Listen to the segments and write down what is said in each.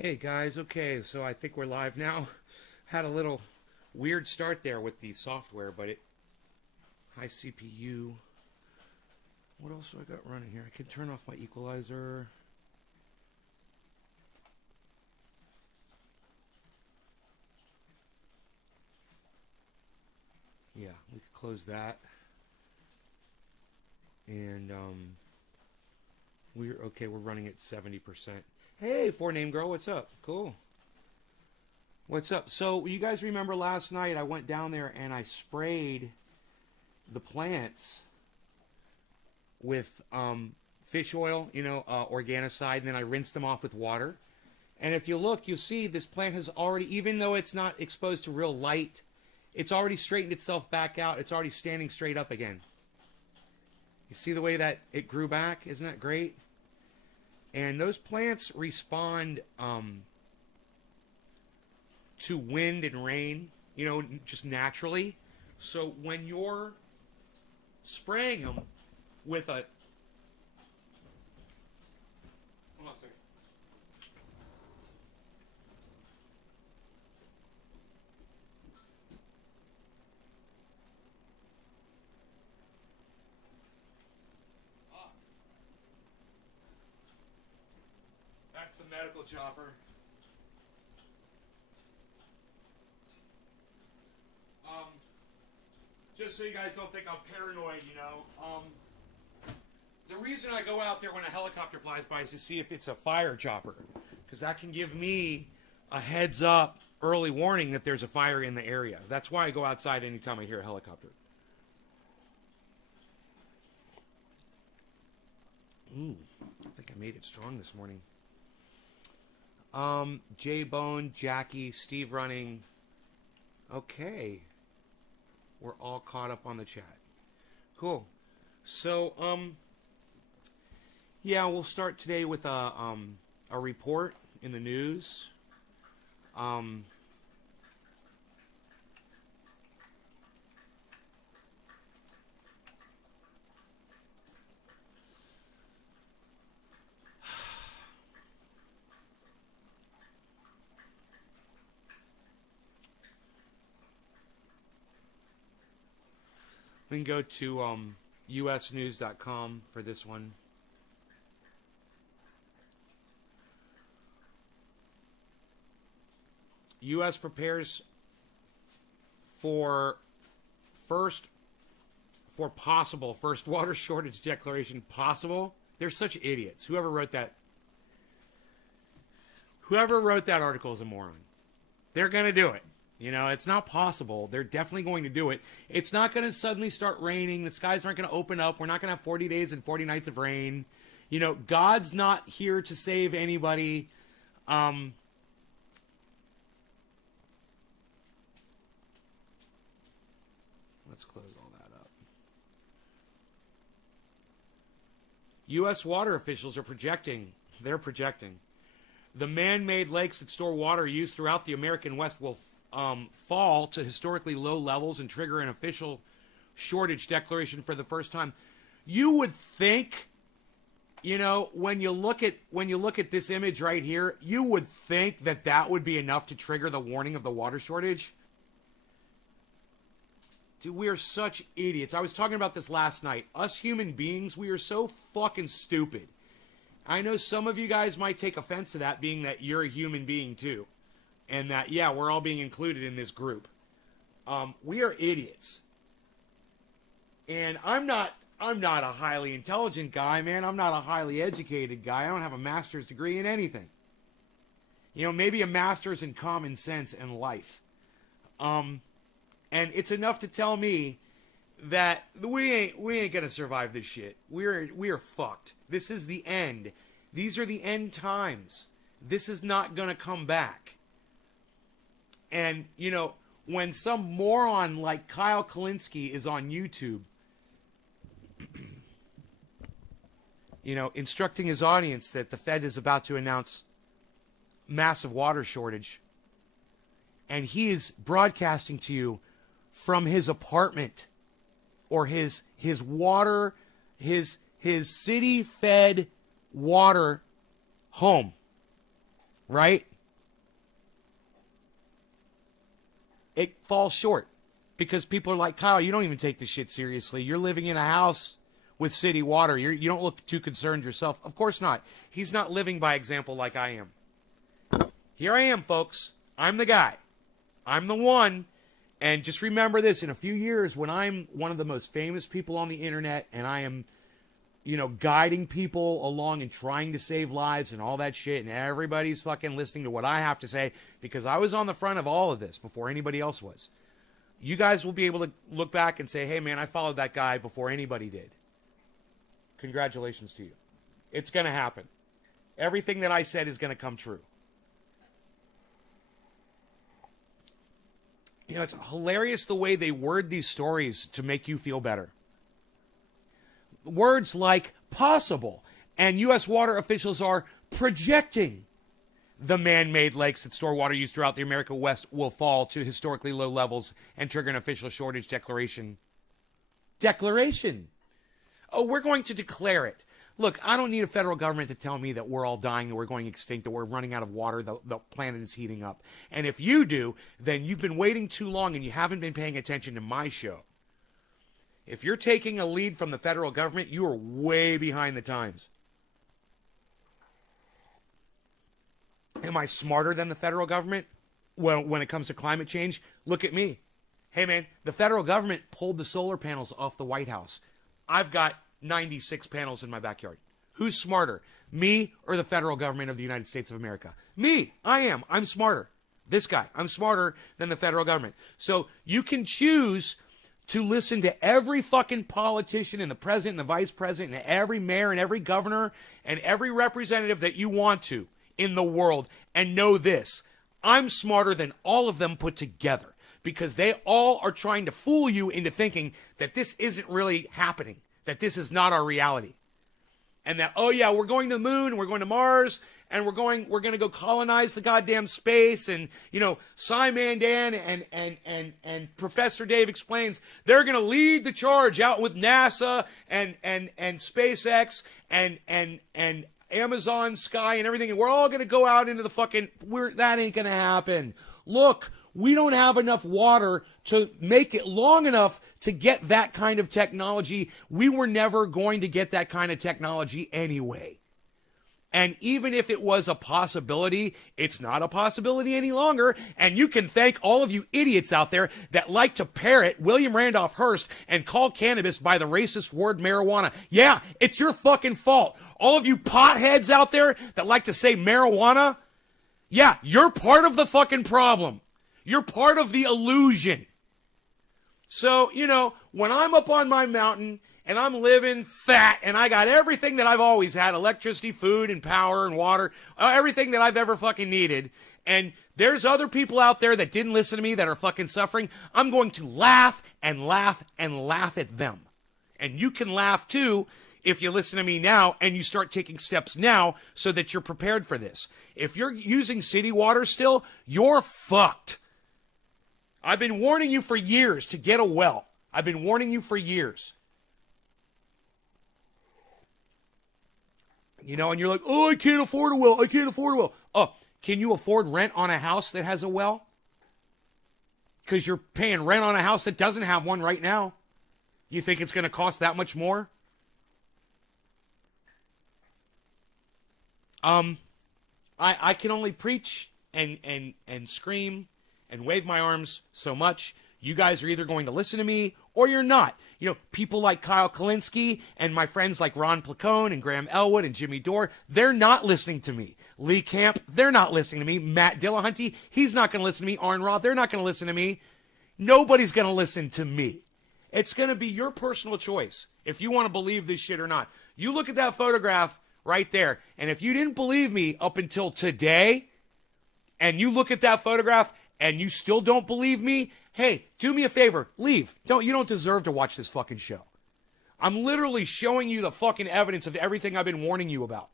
Hey guys, okay, so I think we're live now. Had a little weird start there with the software, but high CPU. What else do I got running here? I can turn off my equalizer. Yeah, we could close that. And we're okay, we're running at 70%. Hey, four name girl, what's up? Cool. What's up? So, you guys remember last night I went down there and I sprayed the plants with fish oil, organicide, and then I rinsed them off with water. And if you look, you'll see this plant has already, even though it's not exposed to real light, it's already straightened itself back out. It's already standing straight up again. You see the way that it grew back? Isn't that great? And those plants respond to wind and rain, just naturally. So when you're spraying them with a... Hold on a second. That's the medical chopper. Just so you guys don't think I'm paranoid, the reason I go out there when a helicopter flies by is to see if it's a fire chopper, because that can give me a heads up, early warning that there's a fire in the area. That's why I go outside anytime I hear a helicopter. Ooh, I think I made it strong this morning. J Bone, Jackie, Steve running. Okay. We're all caught up on the chat. Cool. So, yeah, we'll start today with a report in the news. We can go to usnews.com for this one. U.S. prepares for possible first water shortage declaration. Possible? They're such idiots. Whoever wrote that article is a moron. They're going to do it. It's not possible. They're definitely going to do it. It's not going to suddenly start raining. The skies aren't going to open up. We're not going to have 40 days and 40 nights of rain. God's not here to save anybody. Let's close all that up. U.S. water officials are projecting. They're projecting. The man-made lakes that store water used throughout the American West will fall to historically low levels and trigger an official shortage declaration for the first time. You would think, when you look at this image right here, you would think that would be enough to trigger the warning of the water shortage. Dude, we are such idiots. I was talking about this last night. Us human beings, we are so fucking stupid. I know some of you guys might take offense to that, being that you're a human being too. And that, yeah, we're all being included in this group. We are idiots. And I'm not a highly intelligent guy, man. I'm not a highly educated guy. I don't have a master's degree in anything. Maybe a master's in common sense and life. And it's enough to tell me that we ain't gonna survive this shit. We are fucked. This is the end. These are the end times. This is not gonna come back. And, when some moron like Kyle Kalinske is on YouTube, instructing his audience that the Fed is about to announce massive water shortage, and he is broadcasting to you from his apartment or his water, his city-fed water home. right? It falls short because people are like, Kyle, you don't even take this shit seriously. You're living in a house with city water. You don't look too concerned yourself. Of course not. He's not living by example like I am. Here I am, folks. I'm the guy. I'm the one. And just remember this, in a few years, when I'm one of the most famous people on the internet and I am, guiding people along and trying to save lives and all that shit, and everybody's fucking listening to what I have to say because I was on the front of all of this before anybody else was. You guys will be able to look back and say, hey, man, I followed that guy before anybody did. Congratulations to you. It's going to happen. Everything that I said is going to come true. It's hilarious the way they word these stories to make you feel better. Words like possible and U.S. water officials are projecting the man-made lakes that store water use throughout the American West will fall to historically low levels and trigger an official shortage declaration. Declaration. Oh, we're going to declare it. Look, I don't need a federal government to tell me that we're all dying, that we're going extinct, that we're running out of water, the planet is heating up. And if you do, then you've been waiting too long and you haven't been paying attention to my show. If you're taking a lead from the federal government, you are way behind the times. Am I smarter than the federal government when it comes to climate change? Look at me. Hey, man, the federal government pulled the solar panels off the White House. I've got 96 panels in my backyard. Who's smarter, me or the federal government of the United States of America? Me. I am. I'm smarter. This guy. I'm smarter than the federal government. So you can choose to listen to every fucking politician and the president and the vice president and every mayor and every governor and every representative that you want to in the world and know this. I'm smarter than all of them put together because they all are trying to fool you into thinking that this isn't really happening, that this is not our reality. And that, oh yeah, we're going to the moon, and we're going to Mars, and we're going to go colonize the goddamn space. And, Cy Mandan and Professor Dave Explains, they're going to lead the charge out with NASA and SpaceX and Amazon Sky and everything. And we're all going to go out into the fucking, that ain't going to happen. Look, we don't have enough water to make it long enough to get that kind of technology. We were never going to get that kind of technology anyway. And even if it was a possibility, it's not a possibility any longer. And you can thank all of you idiots out there that like to parrot William Randolph Hearst and call cannabis by the racist word marijuana. Yeah, it's your fucking fault. All of you potheads out there that like to say marijuana, yeah, you're part of the fucking problem. You're part of the illusion. So, when I'm up on my mountain and I'm living fat and I got everything that I've always had, electricity, food, and power and water, everything that I've ever fucking needed, and there's other people out there that didn't listen to me that are fucking suffering, I'm going to laugh and laugh and laugh at them. And you can laugh too if you listen to me now and you start taking steps now so that you're prepared for this. If you're using city water still, you're fucked. I've been warning you for years to get a well. I've been warning you for years. And you're like, oh, I can't afford a well. I can't afford a well. Oh, can you afford rent on a house that has a well? Because you're paying rent on a house that doesn't have one right now. You think it's going to cost that much more? I can only preach and scream and wave my arms so much. You guys are either going to listen to me or you're not. People like Kyle Kalinske and my friends like Ron Placone and Graham Elwood and Jimmy Dore, they're not listening to me. Lee Camp, they're not listening to me. Matt Dillahunty, he's not going to listen to me. Arn Roth, they're not going to listen to me. Nobody's going to listen to me. It's going to be your personal choice if you want to believe this shit or not. You look at that photograph right there, and if you didn't believe me up until today, and you look at that photograph and you still don't believe me, hey, do me a favor, leave. You don't deserve to watch this fucking show. I'm literally showing you the fucking evidence of everything I've been warning you about.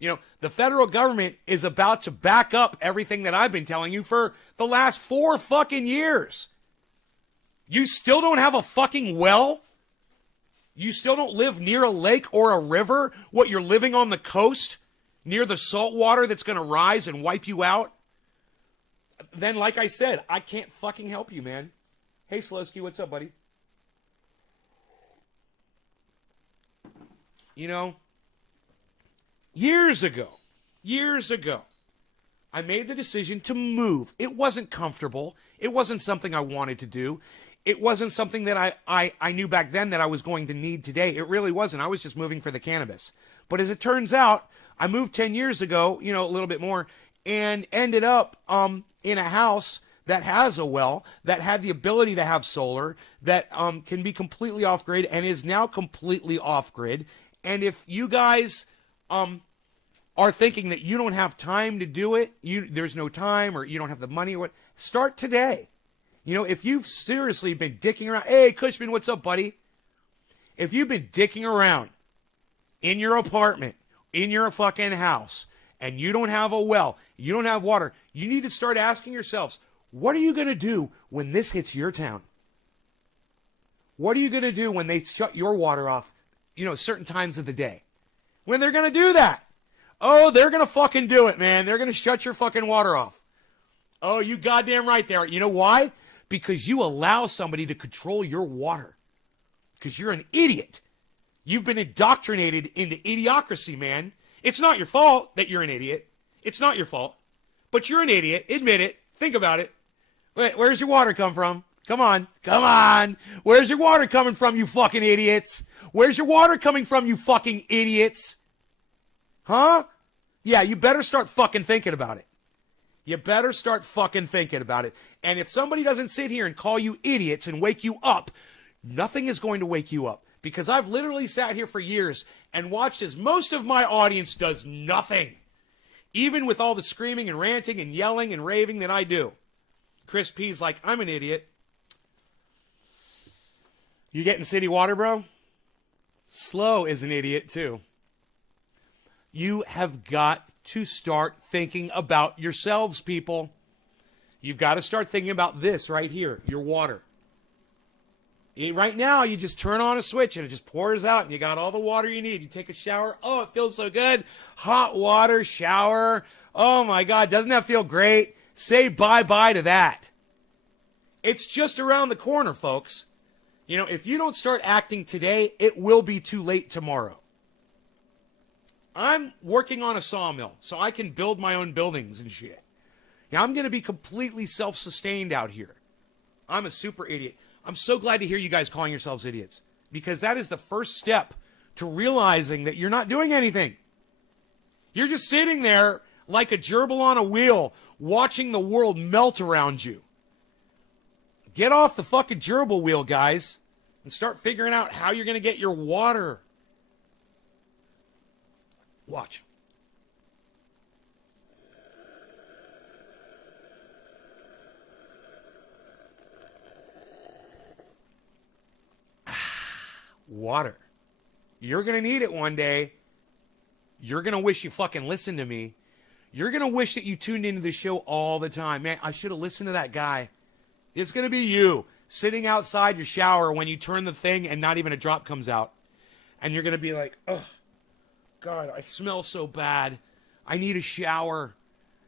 The federal government is about to back up everything that I've been telling you for the last 4 fucking years. You still don't have a fucking well? You still don't live near a lake or a river? What, you're living on the coast? near the salt water that's going to rise and wipe you out, then like I said, I can't fucking help you, man. Hey, Slowski, what's up, buddy? You know, years ago, I made the decision to move. It wasn't comfortable. It wasn't something I wanted to do. It wasn't something that I knew back then that I was going to need today. It really wasn't. I was just moving for the cannabis. But as it turns out, I moved 10 years ago, you know, a little bit more, and ended up in a house that has a well, that had the ability to have solar, that can be completely off-grid and is now completely off-grid. And if you guys are thinking that you don't have time to do it, there's no time or you don't have the money or what, start today. You know, if you've seriously been dicking around, hey, Cushman, what's up, buddy? If you've been dicking around in your apartment, in your fucking house, and you don't have a well, you don't have water, you need to start asking yourselves, what are you going to do when this hits your town? What are you going to do when they shut your water off, you know, certain times of the day? When they're going to do that? Oh, they're going to fucking do it, man. They're going to shut your fucking water off. Oh, you goddamn right they are. You know why? Because you allow somebody to control your water. Because you're an idiot. You've been indoctrinated into idiocracy, man. It's not your fault that you're an idiot. It's not your fault. But you're an idiot. Admit it. Think about it. Wait, where's your water come from? Come on. Come on. Where's your water coming from, you fucking idiots? Where's your water coming from, you fucking idiots? Huh? Yeah, you better start fucking thinking about it. You better start fucking thinking about it. And if somebody doesn't sit here and call you idiots and wake you up, nothing is going to wake you up. Because I've literally sat here for years and watched as most of my audience does nothing. Even with all the screaming and ranting and yelling and raving that I do. Chris P's like, I'm an idiot. You getting city water, bro? Slow is an idiot, too. You have got to start thinking about yourselves, people. You've got to start thinking about this right here, your water. Right now, you just turn on a switch and it just pours out and you got all the water you need. You take a shower. Oh, it feels so good. Hot water, shower. Oh, my God. Doesn't that feel great? Say bye-bye to that. It's just around the corner, folks. You know, if you don't start acting today, it will be too late tomorrow. I'm working on a sawmill, so I can build my own buildings and shit. Now, I'm going to be completely self-sustained out here. I'm a super idiot. I'm so glad to hear you guys calling yourselves idiots, because that is the first step to realizing that you're not doing anything. You're just sitting there like a gerbil on a wheel, watching the world melt around you. Get off the fucking gerbil wheel, guys, and start figuring out how you're going to get your water. Watch. Water. You're going to need it one day. You're going to wish you fucking listened to me. You're going to wish that you tuned into the show all the time. Man, I should have listened to that guy. It's going to be you sitting outside your shower when you turn the thing and not even a drop comes out. And you're going to be like, oh, God, I smell so bad. I need a shower.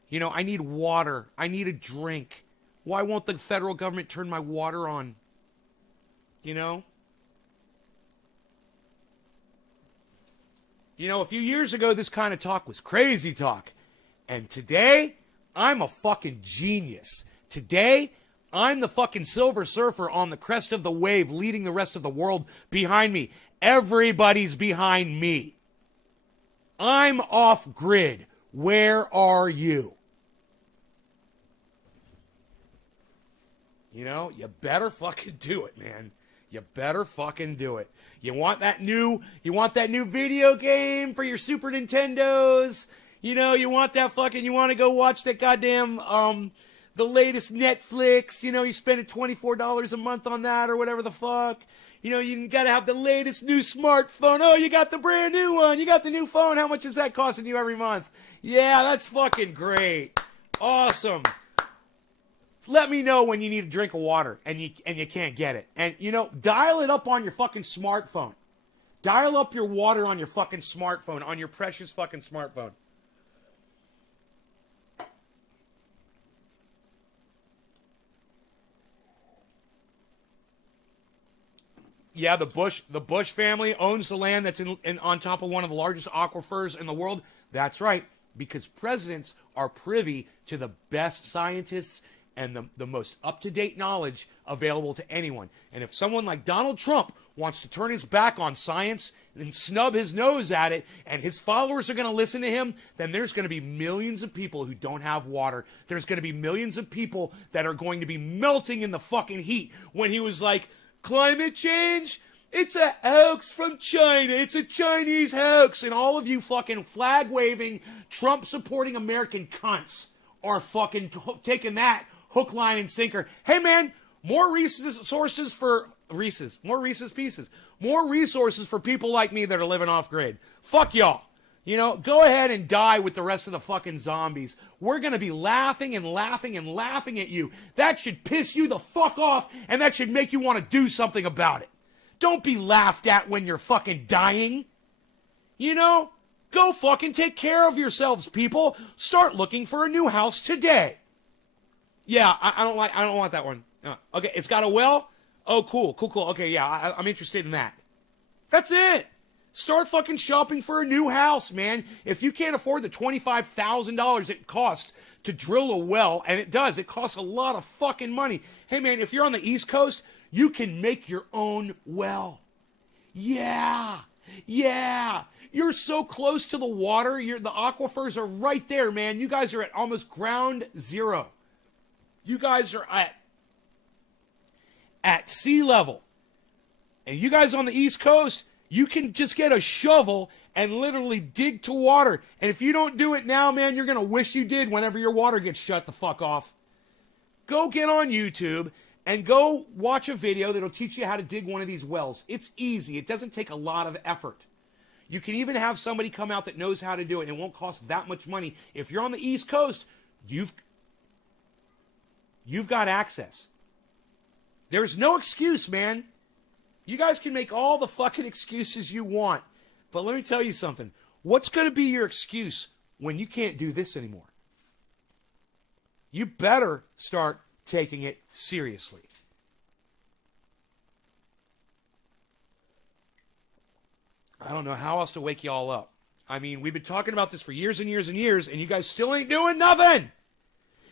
You know, I need water. I need a drink. Why won't the federal government turn my water on? You know? You know, a few years ago, this kind of talk was crazy talk. And today, I'm a fucking genius. Today, I'm the fucking Silver Surfer on the crest of the wave, leading the rest of the world behind me. Everybody's behind me. I'm off grid. Where are you? You know, you better fucking do it, man. You better fucking do it. You want that new video game for your Super Nintendos? You know, you want to go watch that goddamn, the latest Netflix, you know, you spend $24 a month on that or whatever the fuck. You know, you got to have the latest new smartphone. Oh, you got the brand new one. You got the new phone. How much is that costing you every month? Yeah, that's fucking great. Awesome. Let me know when you need a drink of water and you can't get it. And, you know, dial it up on your fucking smartphone. Dial up your water on your fucking smartphone, on your precious fucking smartphone. Yeah, the Bush family owns the land that's in on top of one of the largest aquifers in the world. That's right, because presidents are privy to the best scientists and the most up-to-date knowledge available to anyone. And if someone like Donald Trump wants to turn his back on science and snub his nose at it, and his followers are going to listen to him, then there's going to be millions of people who don't have water. There's going to be millions of people that are going to be melting in the fucking heat when he was like, climate change? It's a hoax from China. It's a Chinese hoax. And all of you fucking flag-waving, Trump-supporting American cunts are fucking taking that hook, line, and sinker. Hey, man, more resources for people like me that are living off grid. Fuck y'all. You know, go ahead and die with the rest of the fucking zombies. We're going to be laughing and laughing and laughing at you. That should piss you the fuck off, and that should make you want to do something about it. Don't be laughed at when you're fucking dying. You know? Go fucking take care of yourselves, people. Start looking for a new house today. Yeah, I don't want that one. Okay, it's got a well? Oh, cool. Okay, yeah, I'm interested in that. That's it. Start fucking shopping for a new house, man. If you can't afford the $25,000 it costs to drill a well, and it does, it costs a lot of fucking money. Hey, man, if you're on the East Coast, you can make your own well. Yeah. You're so close to the water. The aquifers are right there, man. You guys are at almost ground zero. You guys are at sea level. And you guys on the East Coast, you can just get a shovel and literally dig to water. And if you don't do it now, man, you're going to wish you did whenever your water gets shut the fuck off. Go get on YouTube and go watch a video that'll teach you how to dig one of these wells. It's easy. It doesn't take a lot of effort. You can even have somebody come out that knows how to do it, and it won't cost that much money. If you're on the East Coast, you've got access. There's no excuse, man. You guys can make all the fucking excuses you want. But let me tell you something. What's going to be your excuse when you can't do this anymore? You better start taking it seriously. I don't know how else to wake you all up. I mean, we've been talking about this for years and years and years, and you guys still ain't doing nothing.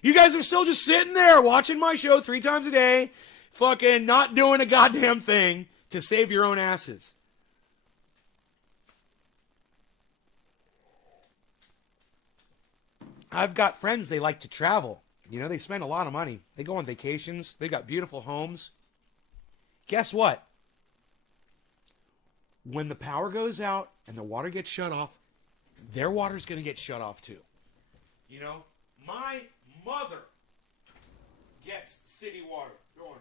You guys are still just sitting there watching my show 3 times a day, fucking not doing a goddamn thing to save your own asses. I've got friends, they like to travel. You know, they spend a lot of money. They go on vacations. They got beautiful homes. Guess what? When the power goes out and the water gets shut off, their water's going to get shut off too. You know, my mother gets city water. Go on.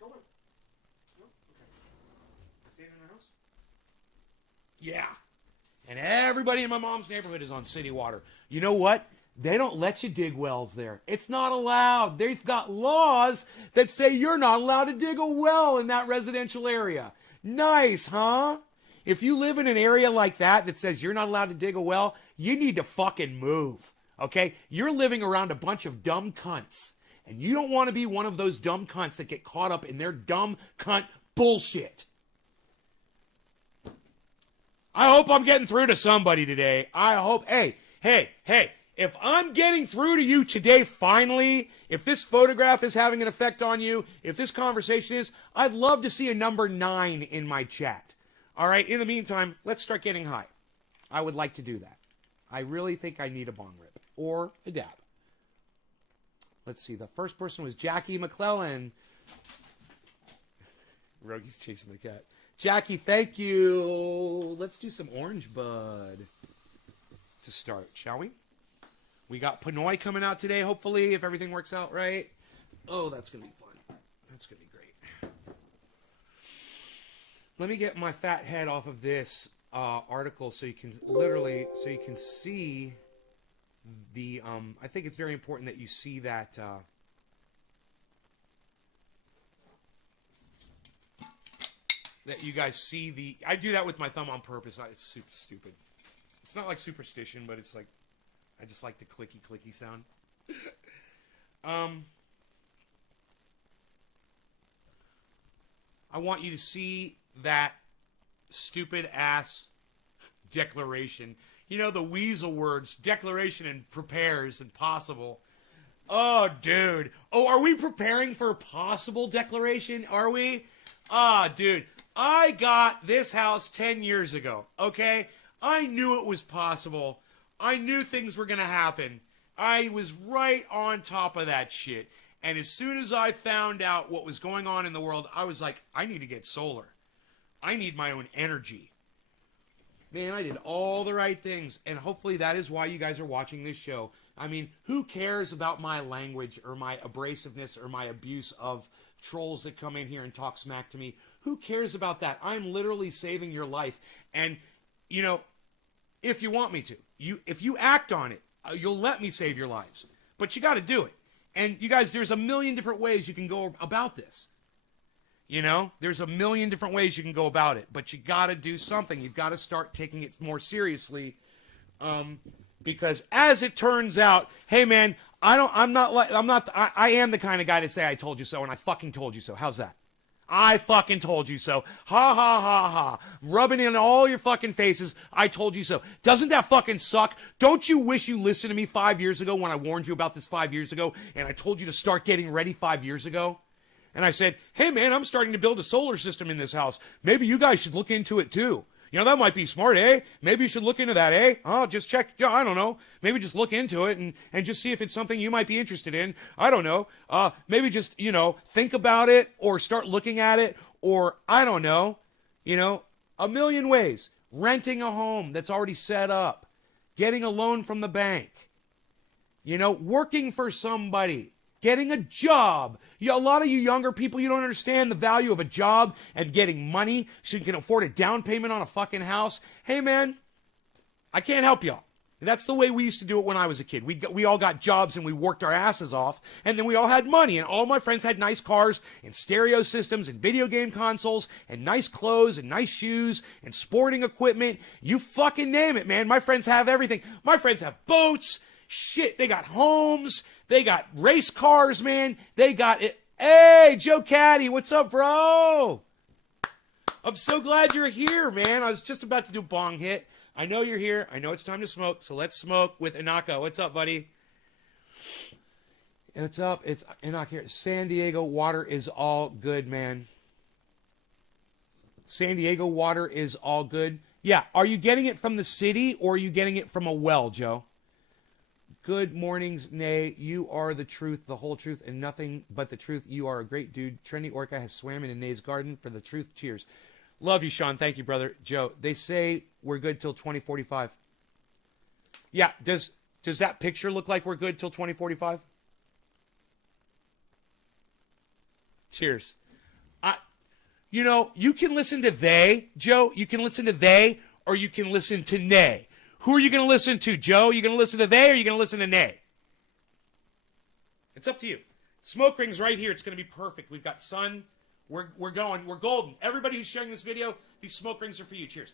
No? Okay. Staying in the house? Yeah. And everybody in my mom's neighborhood is on city water. You know what? They don't let you dig wells there. It's not allowed. They've got laws that say you're not allowed to dig a well in that residential area. Nice, huh? If you live in an area like that says you're not allowed to dig a well, you need to fucking move, okay? You're living around a bunch of dumb cunts, and you don't want to be one of those dumb cunts that get caught up in their dumb cunt bullshit. I hope I'm getting through to somebody today. I hope, hey, if I'm getting through to you today, finally, if this photograph is having an effect on you, if this conversation is, I'd love to see a number 9 in my chat. All right, in the meantime, let's start getting high. I would like to do that. I really think I need a bong rip or a dab. Let's see, the first person was Jackie McClellan. Rogi's chasing the cat. Jackie, thank you. Let's do some Orange Bud to start, shall we? We got Pinoy coming out today, hopefully, if everything works out right. Oh, that's going to be fun. That's going to be great. Let me get my fat head off of this article so you can see the, I think it's very important that you see that, that you guys see the, I do that with my thumb on purpose. It's super stupid. It's not like superstition, but it's like, I just like the clicky sound. I want you to see that stupid ass declaration. You know, the weasel words, declaration and prepares and possible. Oh, dude. Oh, are we preparing for a possible declaration? Are we? Ah, dude. I got this house 10 years ago, okay? I knew it was possible. I knew things were going to happen. I was right on top of that shit. And as soon as I found out what was going on in the world, I was like, I need to get solar. I need my own energy. Man, I did all the right things. And hopefully that is why you guys are watching this show. I mean, who cares about my language or my abrasiveness or my abuse of trolls that come in here and talk smack to me? Who cares about that? I'm literally saving your life. And, you know, if you want me to, if you act on it, you'll let me save your lives. But you got to do it. And you guys, there's a million different ways you can go about this. You know, there's a million different ways you can go about it. But you got to do something. You've got to start taking it more seriously. Because as it turns out, hey man, I am the kind of guy to say I told you so, and I fucking told you so. How's that? I fucking told you so. Ha ha ha ha. Rubbing in all your fucking faces. I told you so. Doesn't that fucking suck? Don't you wish you listened to me 5 years ago when I warned you about this 5 years ago, and I told you to start getting ready 5 years ago? And I said, hey man, I'm starting to build a solar system in this house. Maybe you guys should look into it too. You know, that might be smart, eh? Maybe you should look into that, eh? Oh, just check. Yeah, I don't know. Maybe just look into it and just see if it's something you might be interested in. I don't know. Maybe just, you know, think about it or start looking at it or I don't know. You know, a million ways. Renting a home that's already set up. Getting a loan from the bank. You know, working for somebody. Getting a job. A lot of you younger people, you don't understand the value of a job and getting money so you can afford a down payment on a fucking house. Hey, man, I can't help y'all. That's the way we used to do it when I was a kid. We all got jobs and we worked our asses off, and then we all had money, and all my friends had nice cars and stereo systems and video game consoles and nice clothes and nice shoes and sporting equipment. You fucking name it, man. My friends have everything. My friends have boats. Shit, they got homes. They got race cars, man. They got it. Hey, Joe Caddy, what's up, bro? I'm so glad you're here, man. I was just about to do bong hit. I know you're here. I know it's time to smoke, so let's smoke with Inaka. What's up, buddy? What's up? It's Inaka here. San Diego water is all good, man. San Diego water is all good. Yeah, are you getting it from the city or are you getting it from a well, Joe? Good mornings, Nay. You are the truth, the whole truth, and nothing but the truth. You are a great dude. Trendy Orca has swam in Nay's garden for the truth. Cheers. Love you, Sean. Thank you, brother. Joe, they say we're good till 2045. Yeah, does that picture look like we're good till 2045? Cheers. You know, you can listen to they, Joe. You can listen to they, or you can listen to Nay. Who are you going to listen to, Joe? Are you going to listen to they or are you going to listen to nay? It's up to you. Smoke ring's right here. It's going to be perfect. We've got sun. We're going. We're golden. Everybody who's sharing this video, these smoke rings are for you. Cheers.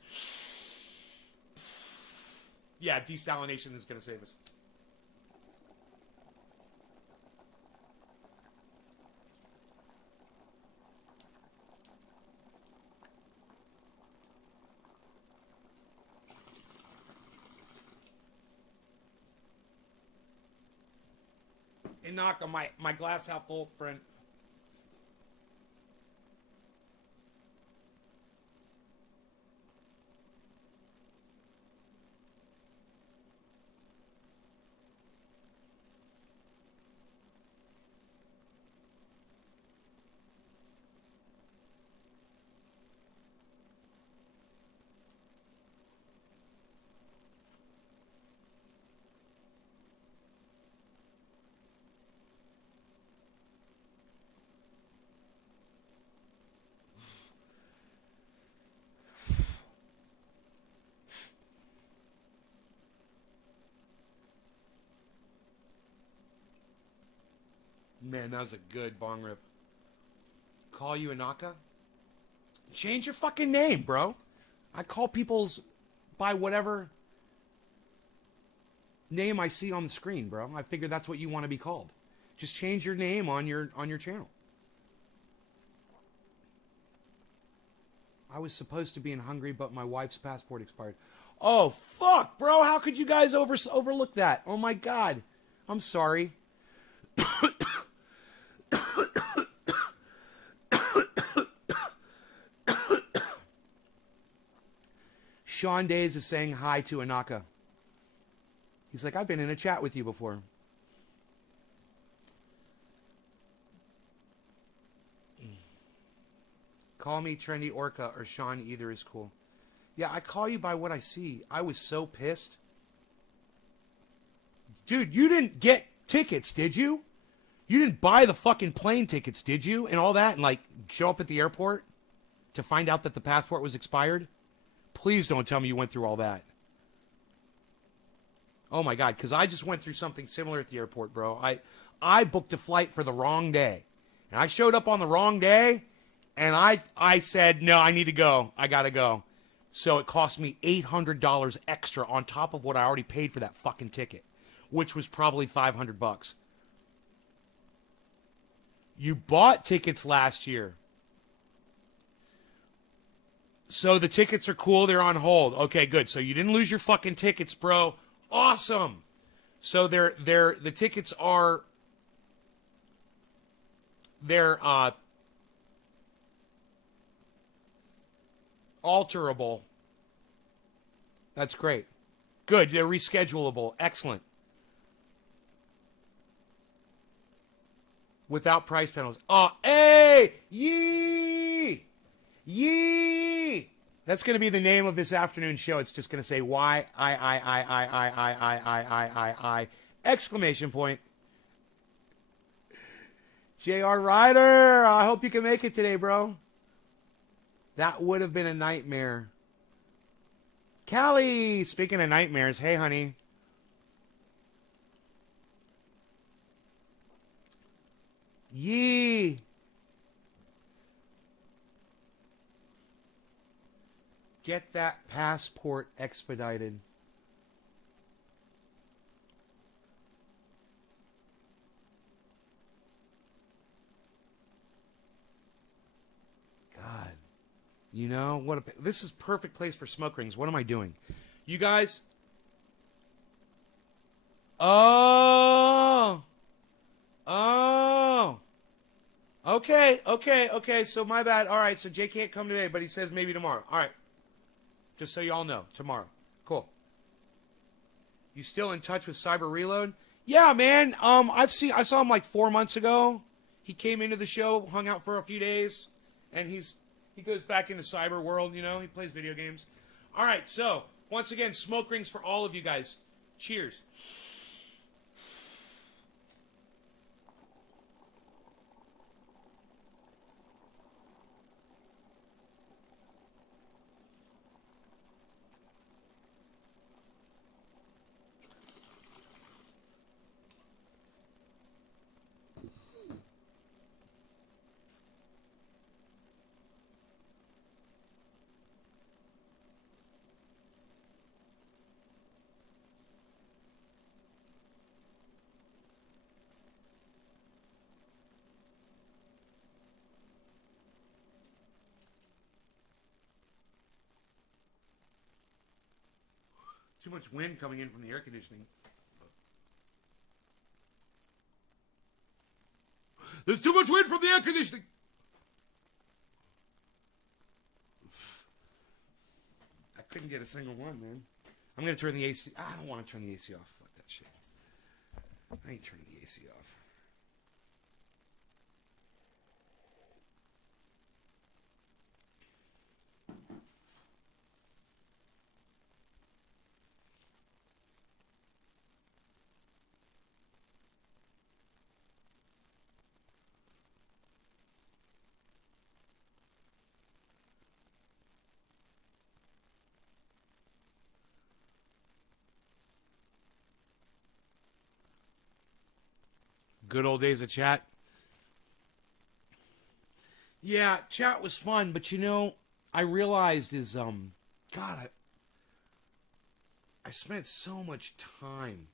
Yeah, desalination is going to save us. And knock on my glass half full, friend. Man, that was a good bong rip. Call you Inaka? Change your fucking name, bro. I call people's by whatever name I see on the screen, bro. I figure that's what you want to be called. Just change your name on your channel. I was supposed to be in Hungary, but my wife's passport expired. Oh, fuck, bro. How could you guys overlook that? Oh, my God. I'm sorry. Sean Days is saying hi to Anaka. He's like, I've been in a chat with you before. Call me Trendy Orca or Sean, either is cool. Yeah, I call you by what I see. I was so pissed. Dude, you didn't get tickets, did you? You didn't buy the fucking plane tickets, did you? And all that, and like show up at the airport to find out that the passport was expired? Please don't tell me you went through all that. Oh my God, because I just went through something similar at the airport, bro. I booked a flight for the wrong day. And I showed up on the wrong day, and I said, no, I need to go. I got to go. So it cost me $800 extra on top of what I already paid for that fucking ticket, which was probably $500. You bought tickets last year. So the tickets are cool. They're on hold. Okay, good. So you didn't lose your fucking tickets, bro. Awesome. So the tickets are alterable. That's great. Good. They're reschedulable. Excellent. Without price penalties. Oh, hey! Yee! Yee! That's going to be the name of this afternoon show. It's just going to say I, exclamation point. J.R. Ryder, I hope you can make it today, bro. That would have been a nightmare. Callie, speaking of nightmares, hey, honey. Yee. Get that passport expedited. God. You know, this is perfect place for smoke rings. What am I doing? You guys? Oh. Okay. So my bad. All right, so Jay can't come today, but he says maybe tomorrow. All right. Just so y'all know, tomorrow. Cool. You still in touch with Cyber Reload? Yeah, man. I saw him like 4 months ago. He came into the show, hung out for a few days, and he goes back into cyber world, you know, he plays video games. All right, so once again, smoke rings for all of you guys. Cheers. Too much wind coming in from the air conditioning. There's too much wind from the air conditioning. I couldn't get a single one, man. I'm going to turn the AC. I don't want to turn the AC off. Fuck that shit. I ain't turning the AC off. Good old days of chat. Yeah, chat was fun, but you know, I realized God, I spent so much time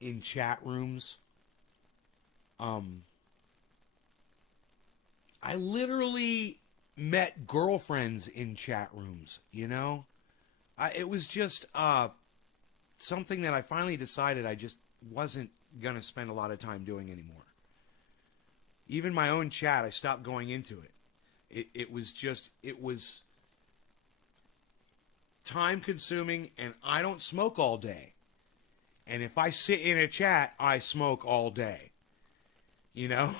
in chat rooms. I literally met girlfriends in chat rooms, you know? It was just something that I finally decided I just wasn't going to spend a lot of time doing anymore. Even my own chat, I stopped going into it. It was time consuming, and I don't smoke all day. And if I sit in a chat, I smoke all day. You know?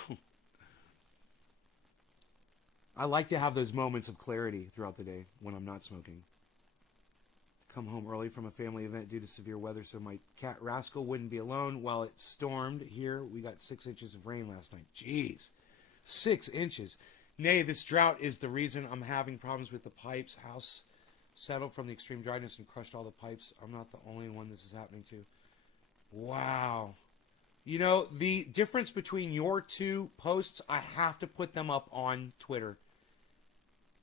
I like to have those moments of clarity throughout the day when I'm not smoking. Come home early from a family event due to severe weather, so my cat Rascal wouldn't be alone while it stormed here. We got 6 inches of rain last night. Jeez. 6 inches. Nay, this drought is the reason I'm having problems with the pipes. House settled from the extreme dryness and crushed all the pipes. I'm not the only one this is happening to. Wow. You know, the difference between your two posts, I have to put them up on Twitter.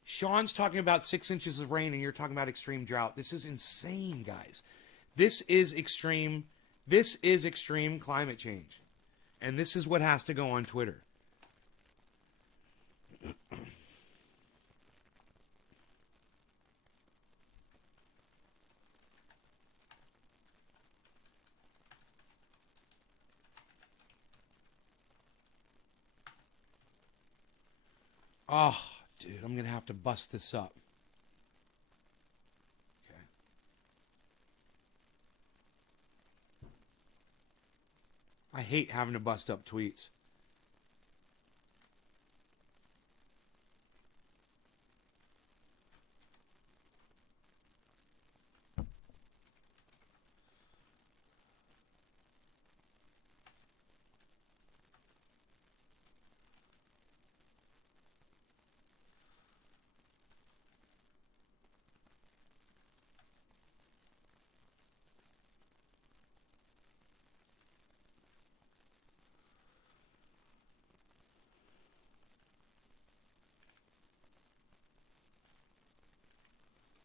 Sean's talking about 6 inches of rain and you're talking about extreme drought. This is insane, guys. This is extreme climate change. And this is what has to go on Twitter. Oh, dude, I'm going to have to bust this up. Okay. I hate having to bust up tweets.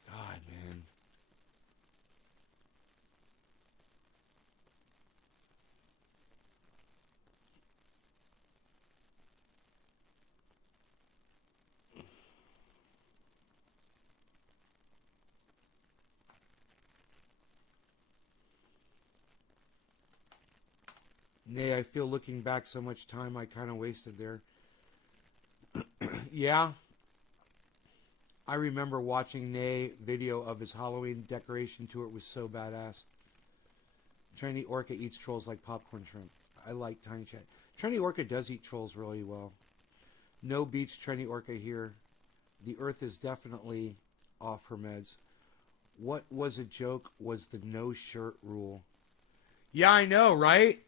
God, man. Nay, I feel looking back so much time I kind of wasted there. Yeah. I remember watching Nay video of his Halloween decoration tour. It was so badass. Trendy Orca eats trolls like popcorn shrimp. I like Tiny Chat. Trendy Orca does eat trolls really well. No beach Trendy Orca here. The earth is definitely off her meds. What was a joke was the no shirt rule. Yeah, I know, right?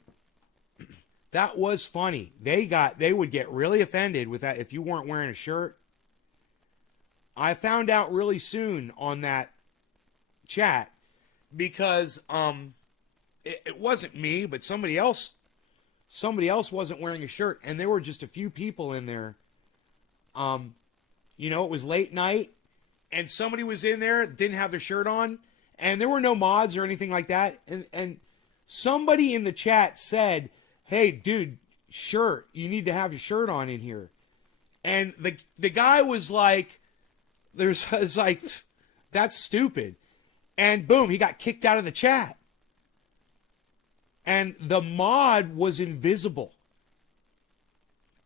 That was funny. They would get really offended with that if you weren't wearing a shirt. I found out really soon on that chat because it wasn't me, but somebody else wasn't wearing a shirt, and there were just a few people in there. You know, it was late night, and somebody was in there, didn't have their shirt on, and there were no mods or anything like that. And somebody in the chat said, "Hey, dude, shirt, you need to have your shirt on in here." And the guy was like, it's like, that's stupid. And boom, he got kicked out of the chat. And the mod was invisible.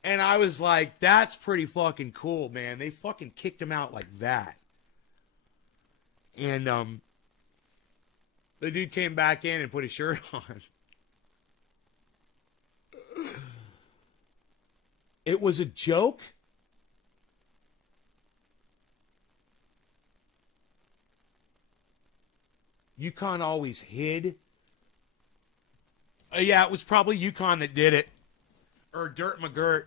And I was like, that's pretty fucking cool, man. They fucking kicked him out like that. And the dude came back in and put his shirt on. It was a joke. Yukon always hid. Yeah, it was probably Yukon that did it. Or Dirt McGirt,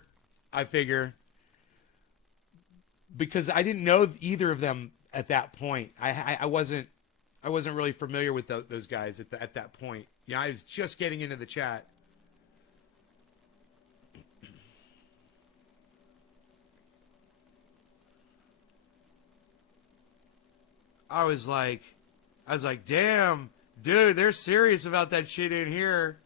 I figure. Because I didn't know either of them at that point. I wasn't really familiar with those guys at that point. Yeah, I was just getting into the chat. I was like, damn, dude, they're serious about that shit in here.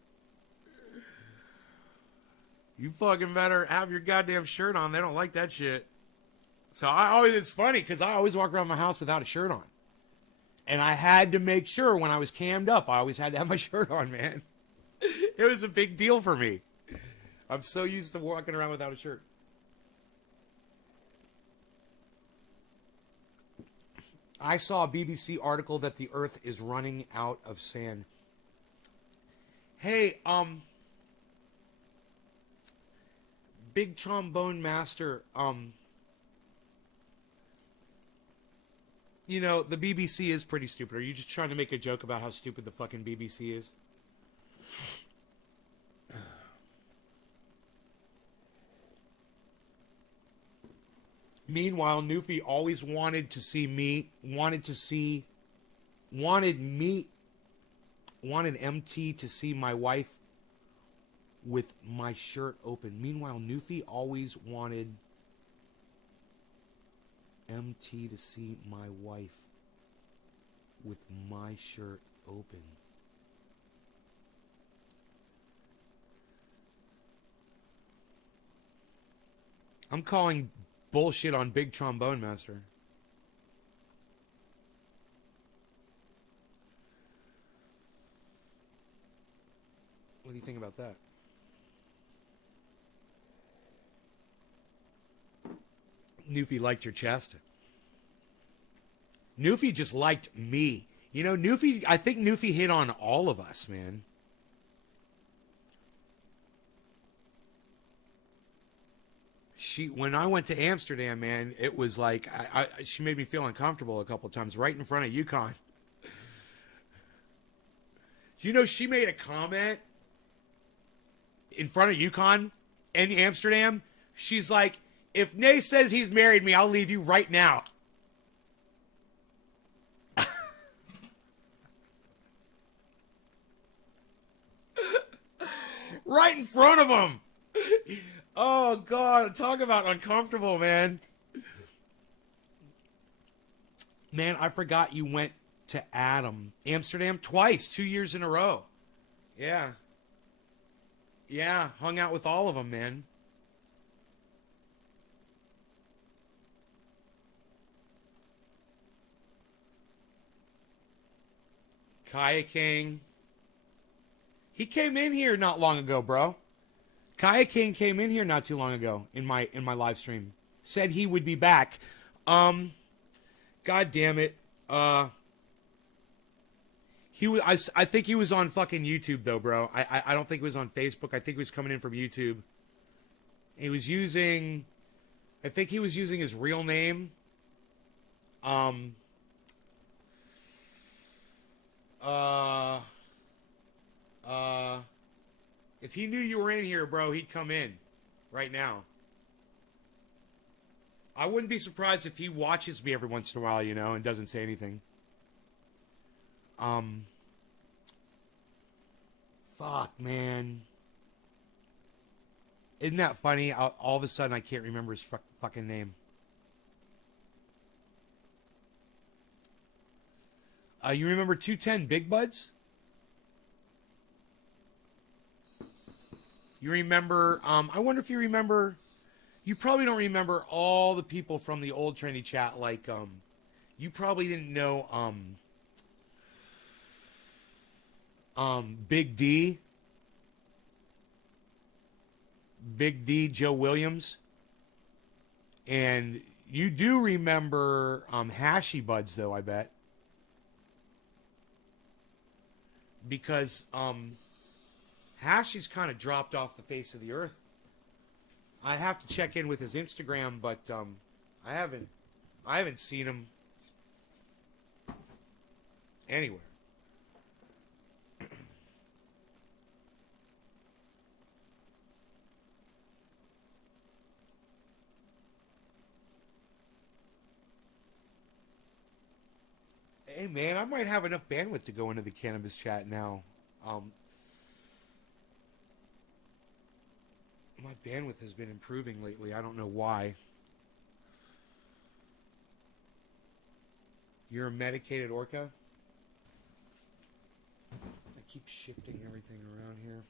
You fucking better have your goddamn shirt on. They don't like that shit. So it's funny because I always walk around my house without a shirt on. And I had to make sure when I was cammed up, I always had to have my shirt on, man. It was a big deal for me. I'm so used to walking around without a shirt. I saw a BBC article that the Earth is running out of sand. Hey, Big Trombone Master, you know, the BBC is pretty stupid. Are you just trying to make a joke about how stupid the fucking BBC is? Meanwhile, Newfie always wanted MT to see my wife with my shirt open. Meanwhile, Newfie always wanted MT to see my wife with my shirt open. I'm calling bullshit on Big Trombone Master. What do you think about that? Newfie liked your chest. Newfie just liked me. You know, I think Newfie hit on all of us, man. When I went to Amsterdam, man, it was like, she made me feel uncomfortable a couple of times right in front of Yukon. You know, she made a comment in front of Yukon in Amsterdam. She's like, if Nay says he's married me, I'll leave you right now. Right in front of him. Oh, God. Talk about uncomfortable, man. Man, I forgot you went to Amsterdam twice, 2 years in a row. Yeah. Yeah, hung out with all of them, man. Kaya King. He came in here not long ago, bro. Kaya King came in here not too long ago in my live stream. Said he would be back. God damn it. I think he was on fucking YouTube though, bro. I don't think he was on Facebook. I think he was coming in from YouTube. I think he was using his real name. If he knew you were in here, bro, he'd come in right now. I wouldn't be surprised if he watches me every once in a while, you know, and doesn't say anything. Fuck, man. Isn't that funny? All of a sudden, I can't remember his fucking name. You remember 210 Big Buds? You remember, I wonder if you remember, you probably don't remember all the people from the old trendy chat, like, you probably didn't know, Big D, Joe Williams, and you do remember, Hashy Buds, though, I bet, because, Hashy's kind of dropped off the face of the earth. I have to check in with his Instagram, but I haven't seen him anywhere. Hey man, I might have enough bandwidth to go into the cannabis chat now. My bandwidth has been improving lately. I don't know why. You're a medicated orca? I keep shifting everything around here.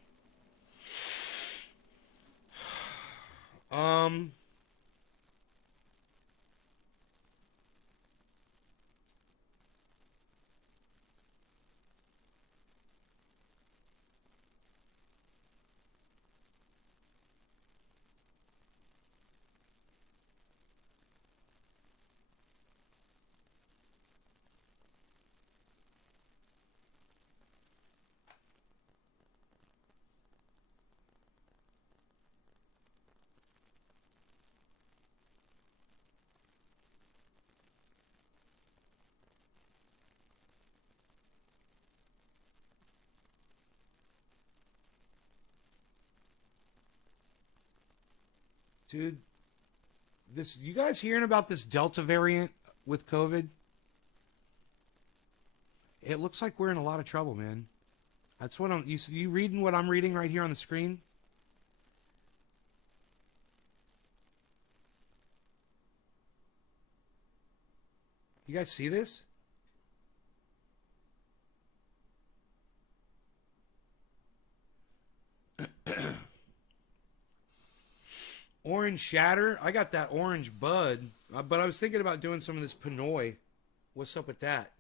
Dude, this you guys hearing about this Delta variant with COVID? It looks like we're in a lot of trouble, man. That's what you reading what I'm reading right here on the screen? You guys see this? Orange shatter. I got that orange bud, but I was thinking about doing some of this Pinoy. What's up with that?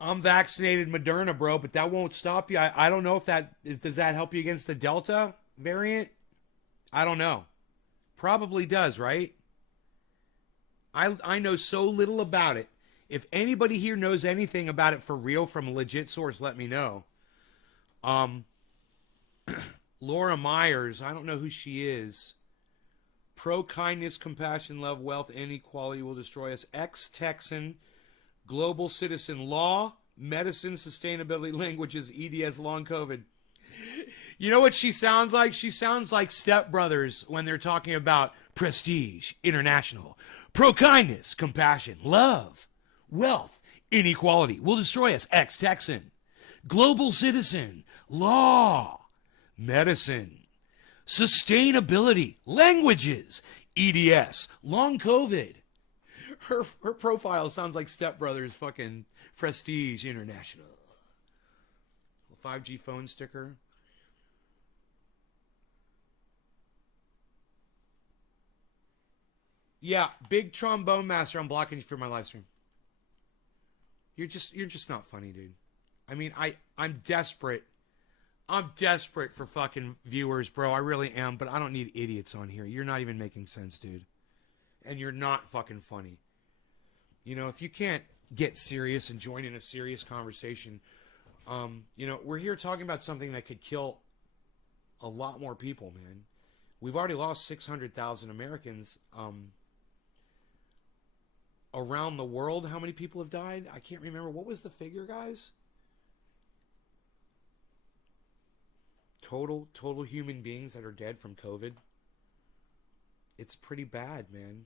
I'm vaccinated Moderna, bro, but that won't stop you. I don't know if does that help you against the Delta variant? I don't know. Probably does, right? I know so little about it. If anybody here knows anything about it for real from a legit source, let me know. Laura Myers, I don't know who she is. Pro kindness, compassion, love, wealth, inequality will destroy us. Ex-Texan, global citizen, law, medicine, sustainability, languages, EDS, long COVID. You know what she sounds like? She sounds like Step Brothers when they're talking about prestige, international, pro kindness, compassion, love, wealth, inequality will destroy us. Ex-Texan, global citizen, law, medicine, sustainability, languages, EDS, long COVID. Her profile sounds like Step Brothers fucking prestige international. 5G phone sticker. Yeah, big trombone master. I'm blocking you for my live stream. You're just not funny, dude. I mean, I'm desperate. I'm desperate for fucking viewers, bro. I really am, but I don't need idiots on here. You're not even making sense, dude. And you're not fucking funny. You know, if you can't get serious and join in a serious conversation, you know, we're here talking about something that could kill a lot more people, man. We've already lost 600,000 Americans. Around the world, how many people have died? I can't remember. What was the figure, guys? Total human beings that are dead from COVID. It's pretty bad, man.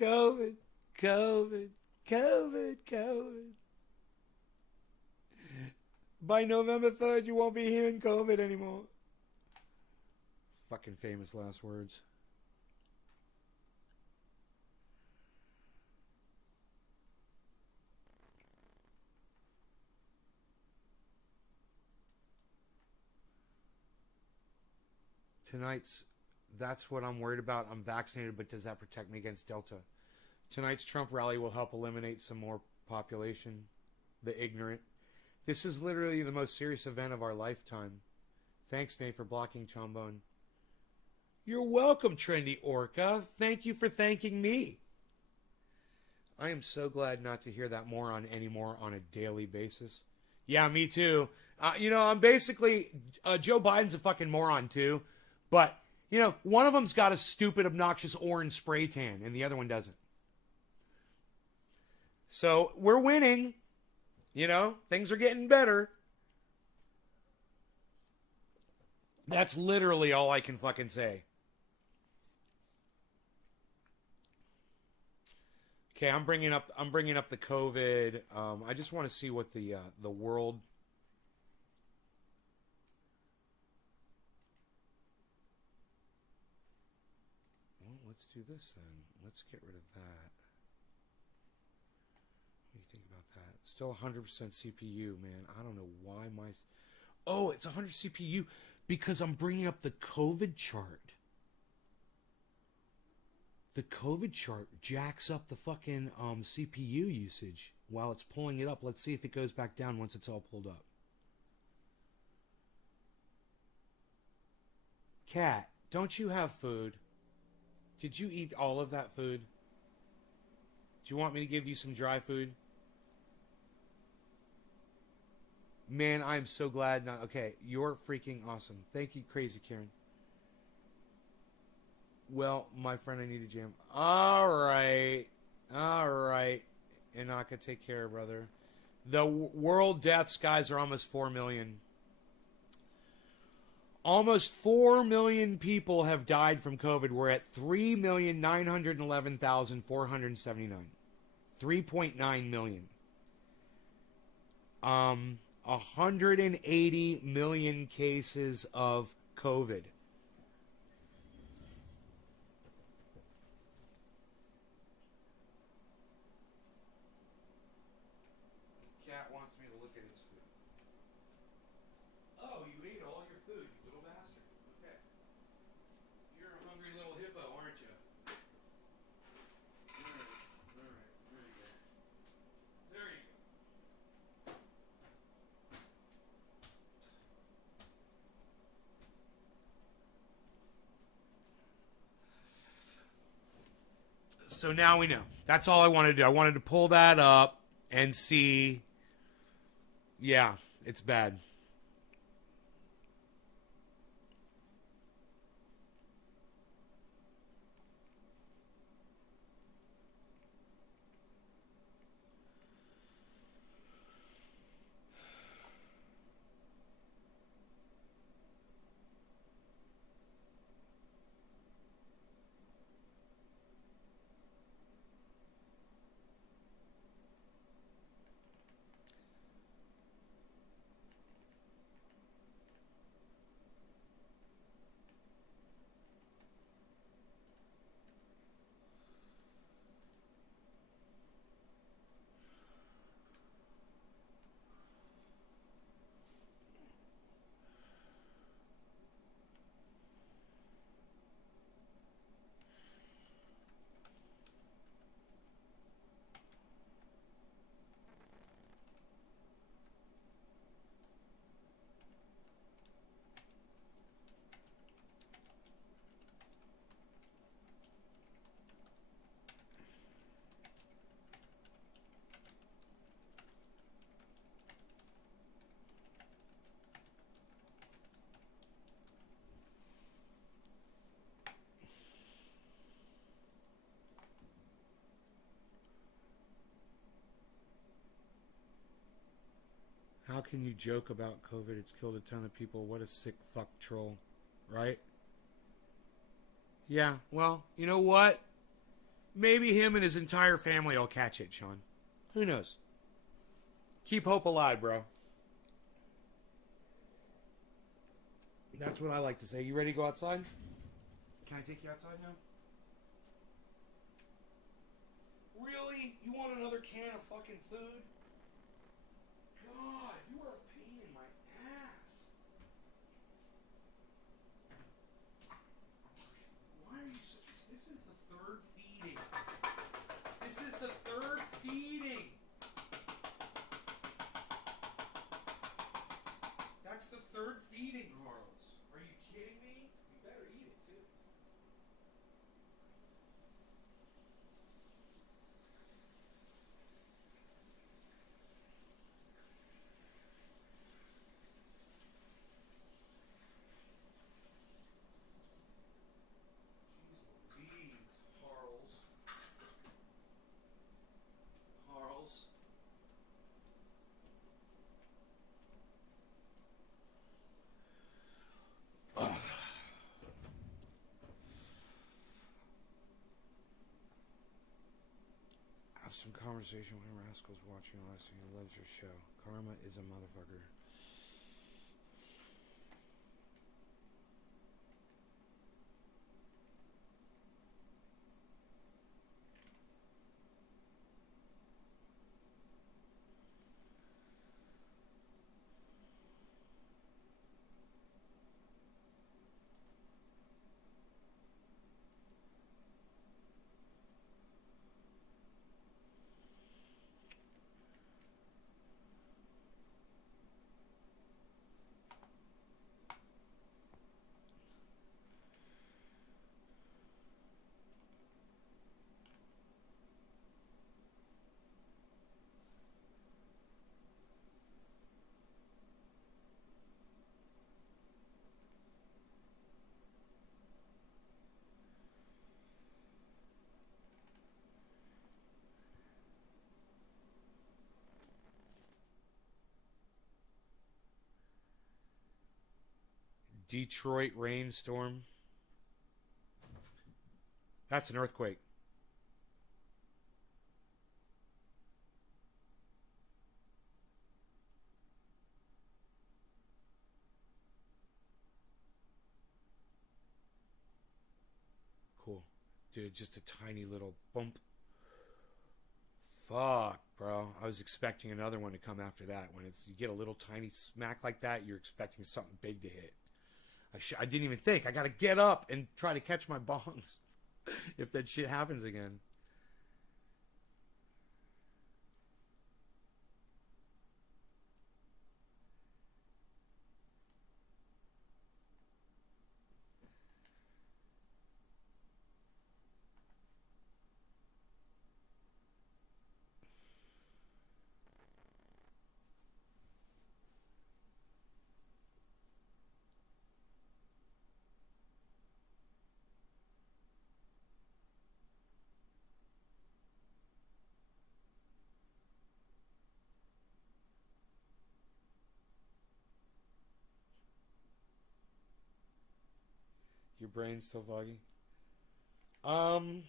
COVID, COVID, COVID, COVID. By November 3rd, you won't be hearing COVID anymore. Fucking famous last words. That's what I'm worried about. I'm vaccinated, but does that protect me against Delta? Tonight's Trump rally will help eliminate some more population, the ignorant. This is literally the most serious event of our lifetime. Thanks, Nate, for blocking Trombone. You're welcome, Trendy Orca. Thank you for thanking me. I am so glad not to hear that moron anymore on a daily basis. Yeah, me too. You know, I'm basically... Joe Biden's a fucking moron, too. But, you know, one of them's got a stupid, obnoxious orange spray tan, and the other one doesn't. So, we're winning. You know, things are getting better. That's literally all I can fucking say. Okay, I'm bringing up the COVID. I just want to see what the world... Well, let's do this then. Let's get rid of that. What do you think about that? Still 100% CPU, man. I don't know why my... Oh, it's 100 CPU because I'm bringing up the COVID chart. The COVID chart jacks up the fucking CPU usage while it's pulling it up. Let's see if it goes back down once it's all pulled up. Cat, don't you have food? Did you eat all of that food? Do you want me to give you some dry food? Man, I'm so glad not. Okay, you're freaking awesome. Thank you, Crazy Karen. Well, my friend, I need a jam. All right. All right. Inaka, take care, brother. The world deaths, guys, are almost 4 million. Almost 4 million people have died from COVID. We're at 3,911,479. 3.9 million. 180 million cases of COVID. Cat wants me to look at his food. Oh, you ate all your food, you little bastard. Okay. You're a hungry little hippo, aren't you? All right. There you go. There you go. So now we know. That's all I wanted to do. I wanted to pull that up and see. Yeah, it's bad. How can you joke about COVID? It's killed a ton of people. What a sick fuck troll. Right? Yeah, well, you know what? Maybe him and his entire family will catch it, Sean. Who knows? Keep hope alive, bro. That's what I like to say. You ready to go outside? Can I take you outside now? Really? You want another can of fucking food? God, you are a pain in my ass. Why are you such a... This is the third feeding. This is the third feeding. That's the third feeding, Carlos. Are you kidding me? You better eat it, too. Jeez Louise, Harles. Harles. Have some conversation with Rascal's watching last and he loves your show. Karma is a motherfucker. Detroit rainstorm. That's an earthquake. Cool. Dude, just a tiny little bump. Fuck, bro. I was expecting another one to come after that. When it's you get a little tiny smack like that, you're expecting something big to hit. I didn't even think. I got to get up and try to catch my bongs if that shit happens again. Your brain's still foggy. Um,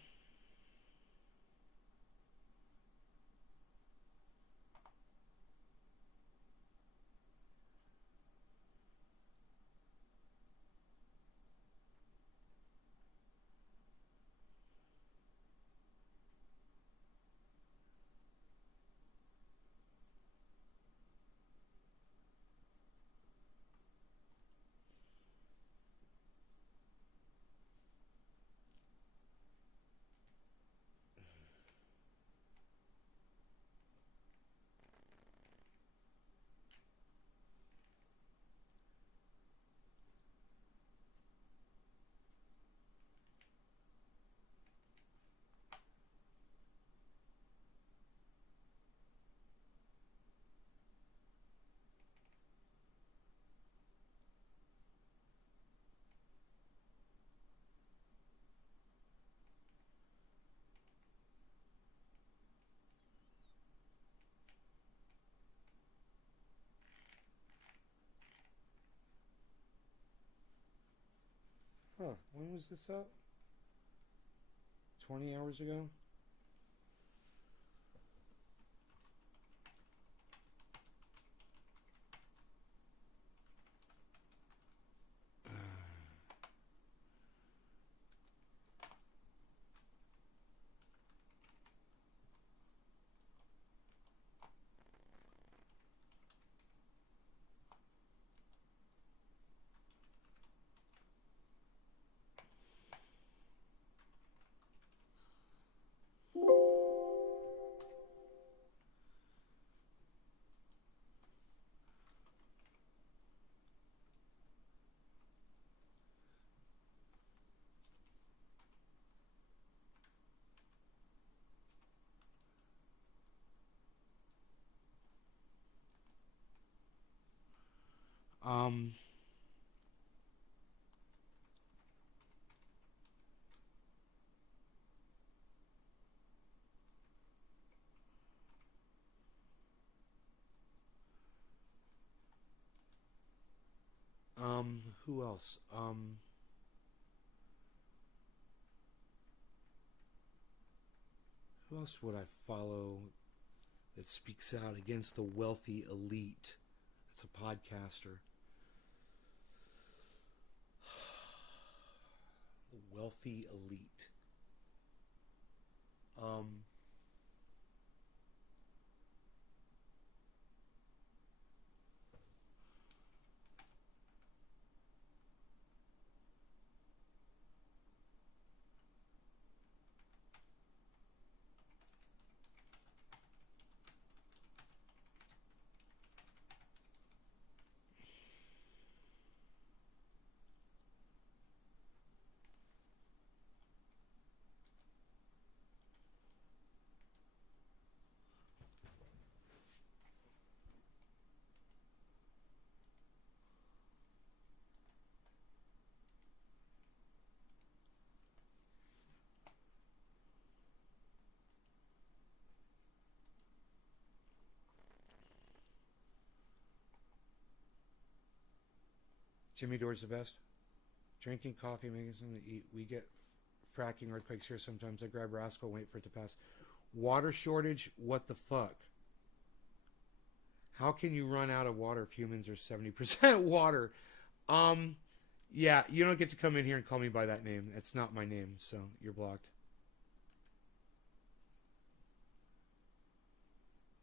huh? When was this up? 20 hours ago. Um, who else? Who else would I follow that speaks out against the wealthy elite? It's a podcaster. The wealthy elite. Um, Jimmy Dore's the best. Drinking coffee, making something to eat. We get fracking earthquakes here sometimes. I grab Rascal, wait for it to pass. Water shortage? What the fuck? How can you run out of water if humans are 70% water? Yeah, you don't get to come in here and call me by that name. That's not my name, so you're blocked.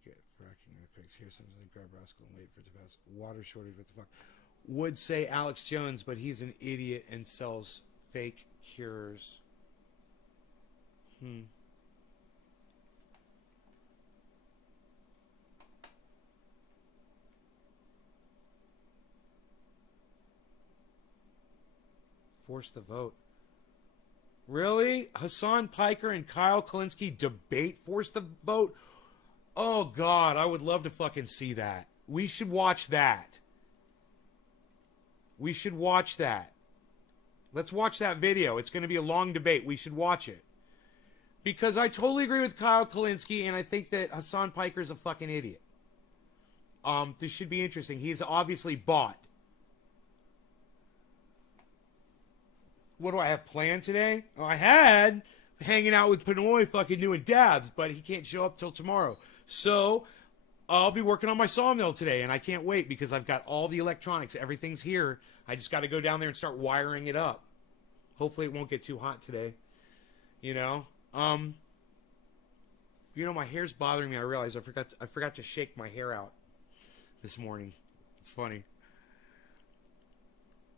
Get fracking earthquakes here sometimes. I grab Rascal and wait for it to pass. Water shortage? What the fuck? Would say Alex Jones, but he's an idiot and sells fake cures. Force the vote. Really? Hassan Piker and Kyle Kalinske debate force the vote? Oh, God, I would love to fucking see that. We should watch that. We should watch that. Let's watch that video. It's going to be a long debate. We should watch it. Because I totally agree with Kyle Kalinske, and I think that Hassan Piker is a fucking idiot. This should be interesting. He's obviously bought. What do I have planned today? Oh, I had hanging out with Pinoy fucking doing dabs, but he can't show up till tomorrow. So I'll be working on my sawmill today, and I can't wait because I've got all the electronics. Everything's here. I just got to go down there and start wiring it up. Hopefully it won't get too hot today. You know? My hair's bothering me. I realized I forgot to shake my hair out this morning. It's funny.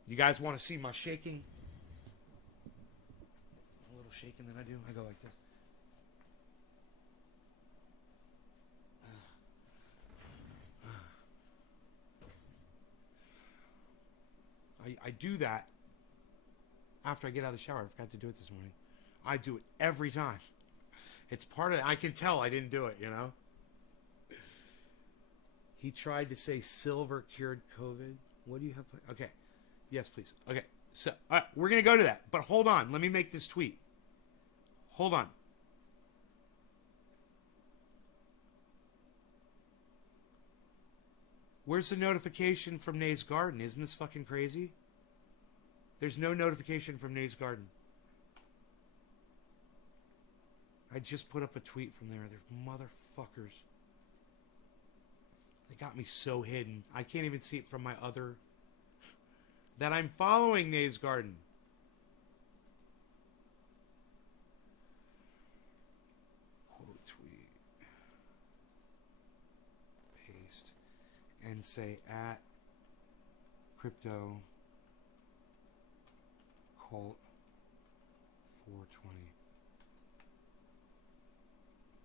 You guys want to see my shaking? A little shaking that I do. I go like this. I do that after I get out of the shower. I forgot to do it this morning. I do it every time. It's part of it. I can tell I didn't do it, you know? He tried to say silver cured COVID. What do you have? Okay. Yes, please. Okay. So, all right, we're going to go to that. But hold on. Let me make this tweet. Hold on. Where's the notification from Nays Garden? Isn't this fucking crazy? There's no notification from Nays Garden. I just put up a tweet from there. They're motherfuckers. They got me so hidden. I can't even see it from my other... That I'm following Nays Garden. Quote tweet. Paste. And say at crypto cult 420.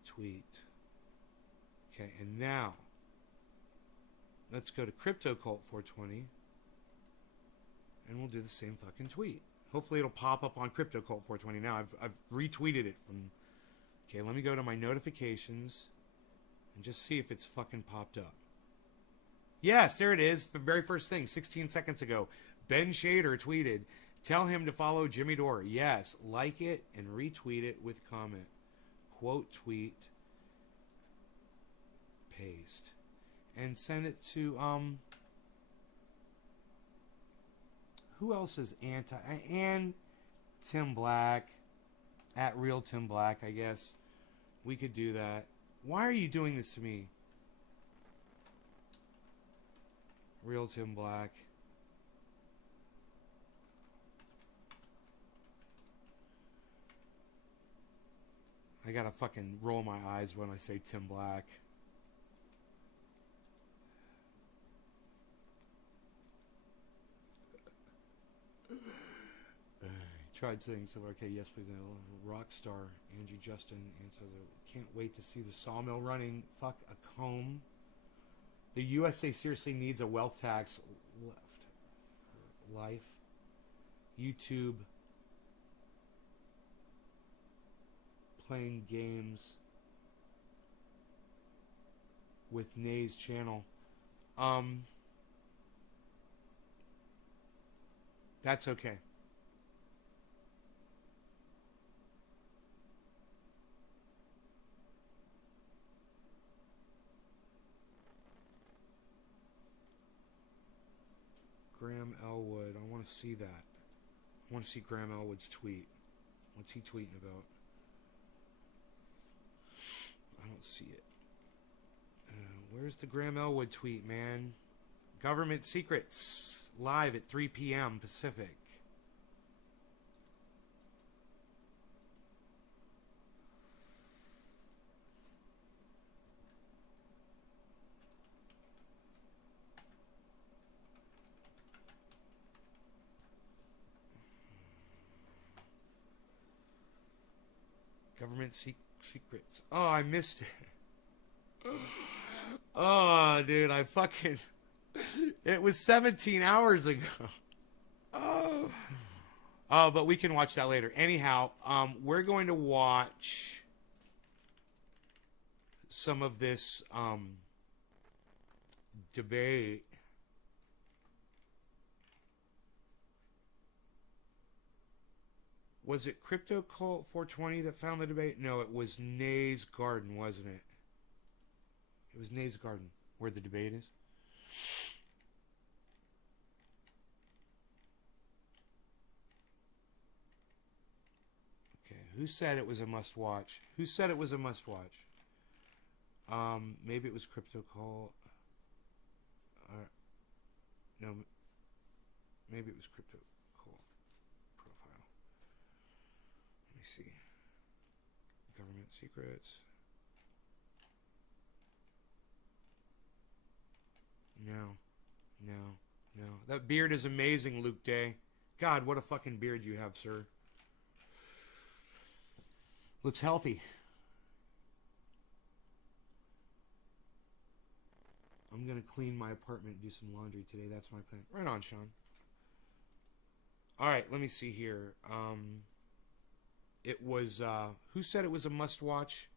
Tweet. Okay, and now let's go to Crypto Cult 420 and we'll do the same fucking tweet. Hopefully it'll pop up on Crypto Cult 420 now. I've retweeted it from... Okay, let me go to my notifications and just see if it's fucking popped up. Yes, there it is. The very first thing, 16 seconds ago. Ben Shader tweeted, tell him to follow Jimmy Dore. Yes, like it and retweet it with comment. Quote tweet, paste, and send it to who else is and Tim Black at Real Tim Black. I guess we could do that. Why are you doing this to me? Real Tim Black. I gotta fucking roll my eyes when I say Tim Black. Tried saying so. Okay, yes, please. Rockstar Angie Justin answers. Can't wait to see the sawmill running. Fuck a comb. The USA seriously needs a wealth tax left for life. YouTube playing games with Nays channel. That's okay. Graham Elwood. I want to see that. I want to see Graham Elwood's tweet. What's he tweeting about? I don't see it. Where's the Graham Elwood tweet, man? Government Secrets. Live at 3 p.m. Pacific. Government secrets. Oh, I missed it. Oh, dude, I fucking... It was 17 hours ago. Oh. Oh, but we can watch that later. Anyhow, we're going to watch some of this debate. Was it Crypto Cult 420 that found the debate? No, it was Nay's Garden, wasn't it? It was Nay's Garden, where the debate is. Okay, who said it was a must-watch? Who said it was a must-watch? Maybe it was Crypto Cult. No, maybe it was Crypto Cult profile. Let me see. Government secrets. No. That beard is amazing, Luke Day. God, what a fucking beard you have, sir. Looks healthy. I'm going to clean my apartment and do some laundry today. That's my plan. Right on, Sean. All right, let me see here. It was, who said it was a must-watch?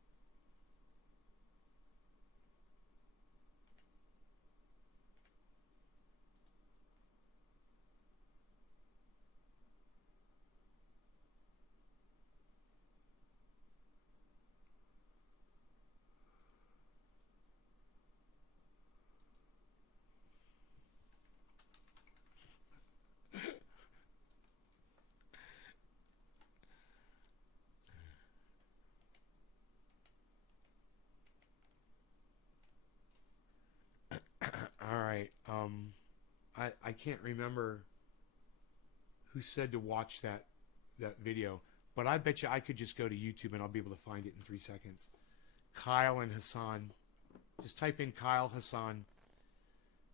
I can't remember who said to watch that video, but I bet you I could just go to YouTube and I'll be able to find it in 3 seconds. Kyle and Hassan. Just type in Kyle Hassan.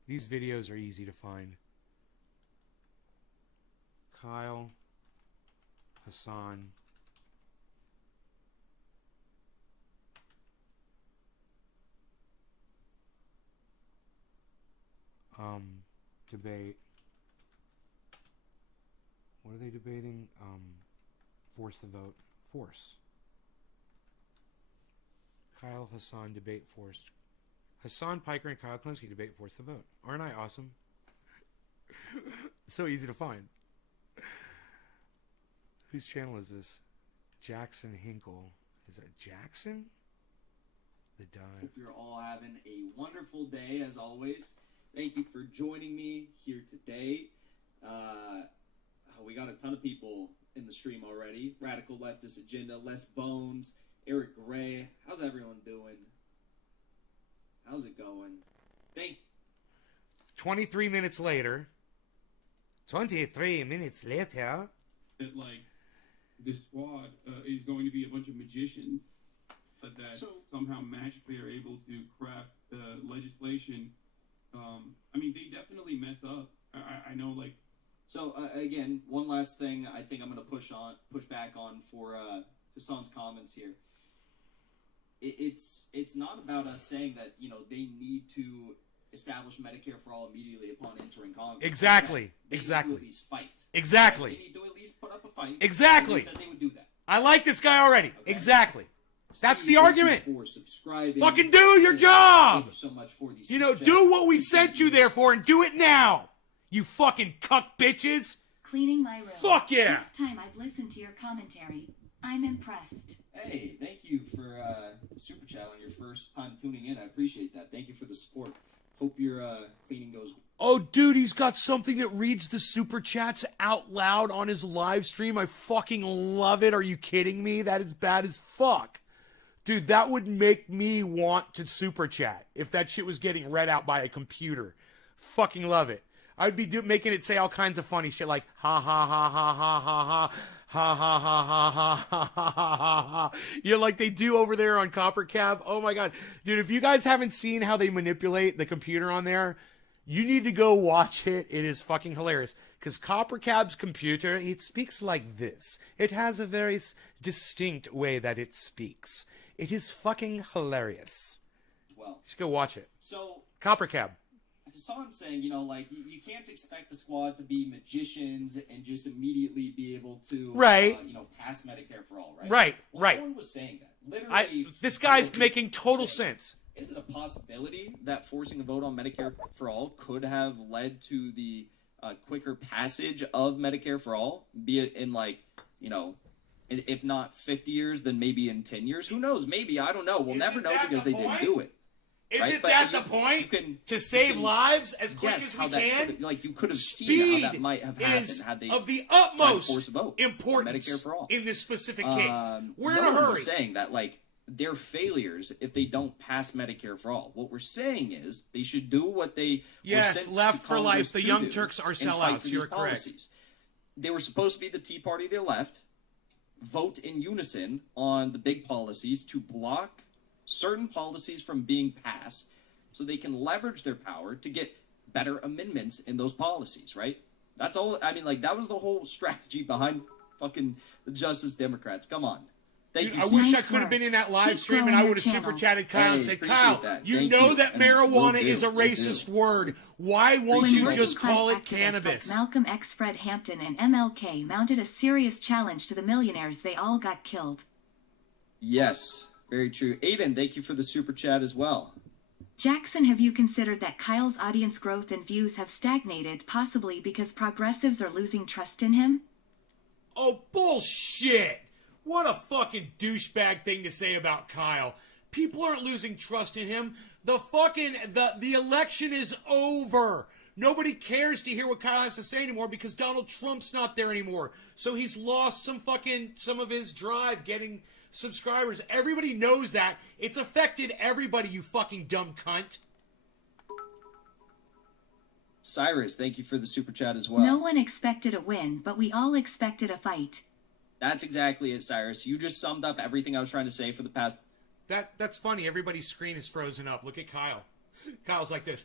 These videos are easy to find. Kyle Hassan. Debate. What are they debating? Force the vote. Force. Kyle Hassan debate force. Hassan Piker and Kyle Klinsky debate force the vote. Aren't I awesome? So easy to find. Whose channel is this? Jackson Hinkle. Is that Jackson? The dive. Hope you're all having a wonderful day as always. Thank you for joining me here today. We got a ton of people in the stream already. Radical Leftist Agenda, Les Bones, Eric Gray. How's everyone doing? How's it going? 23 minutes later. 23 minutes later. That, like, this squad is going to be a bunch of magicians that somehow magically are able to craft legislation. I mean, they definitely mess up. I know, like... So, again, one last thing I think I'm going to push back on for Hassan's comments here. It's not about us saying that, you know, they need to establish Medicare for all immediately upon entering Congress. Exactly. They Exactly. need to at least fight. Exactly. They need to at least put up a fight. Exactly. They said they would do that. I like this guy already. Okay. Exactly. That's the Thank argument. you for subscribing. Fucking do your job. Thank you so much for these. You know, do what we sent you there for and do it now. You fucking cuck bitches. Cleaning my room. Fuck yeah. First time I've listened to your commentary. I'm impressed. Hey, thank you for super chat on your first time tuning in. I appreciate that. Thank you for the support. Hope your cleaning goes Oh, dude, he's got something that reads the super chats out loud on his live stream. I fucking love it. Are you kidding me? That is bad as fuck. Dude, that would make me want to super chat if that shit was getting read out by a computer. Fucking love it. I'd be making it say all kinds of funny shit like ha ha ha ha ha ha ha ha ha ha ha ha ha ha ha ha. You know, like they do over there on Copper Cab. Oh my god, dude! If you guys haven't seen how they manipulate the computer on there, you need to go watch it. It is fucking hilarious. Because Copper Cab's computer, it speaks like this. It has a very distinct way that it speaks. It is fucking hilarious. Well, Just go watch it. so Copper Cab. Hassan's saying, like, you can't expect the squad to be magicians and just immediately be able to, Right. Pass Medicare for all, right? Right, Well, right. No one was saying that. Literally, This guy's several making people total saying, sense. Is it a possibility that forcing a vote on Medicare for all could have led to the quicker passage of Medicare for all, be it in, if not 50 years, then maybe in 10 years? Who knows? Maybe. I don't know. We'll never know because they didn't do it. Isn't Right, but that you- the point? you can- to save you can lives as quick Guess as how we that can? you could have seen Speed how that might have happened is had they of the force utmost a vote on importance Medicare for all. in this specific case. We're no in a one hurry. was saying that they're failures if they don't pass Medicare for all. What we're saying is they should do what they Yes, were sent left to for Congress life. The to Young do Turks are and fight sellouts. for You're these correct. policies. They were supposed to be the Tea Party of the left, vote in unison on the big policies to block certain policies from being passed so they can leverage their power to get better amendments in those policies, right? That's all. I mean, that was the whole strategy behind fucking the Justice Democrats. Come on. Thank Dude, you. I wish I Nice could have work. been in that live Keep stream and growing I your would have super channel. chatted Kyle and Hey, said, appreciate Kyle, that. you Thank know you. that And we'll marijuana do. is a We'll do. racist word. Why won't Appreciate you it. just call it Activists cannabis? like Malcolm X, Fred Hampton, and MLK mounted a serious challenge to the millionaires. They all got killed. Yes, very true. Aiden, thank you for the super chat as well. Jackson, have you considered that Kyle's audience growth and views have stagnated, possibly because progressives are losing trust in him? Oh, bullshit. What a fucking douchebag thing to say about Kyle. People aren't losing trust in him. The election is over. Nobody cares to hear what Kyle has to say anymore because Donald Trump's not there anymore. So he's lost some of his drive getting subscribers. Everybody knows that. It's affected everybody, you fucking dumb cunt. Cyrus, thank you for the super chat as well. No one expected a win, but we all expected a fight. That's exactly it, Cyrus. You just summed up everything I was trying to say for the past. That's funny. Everybody's screen is frozen up. Look at Kyle. Kyle's like this.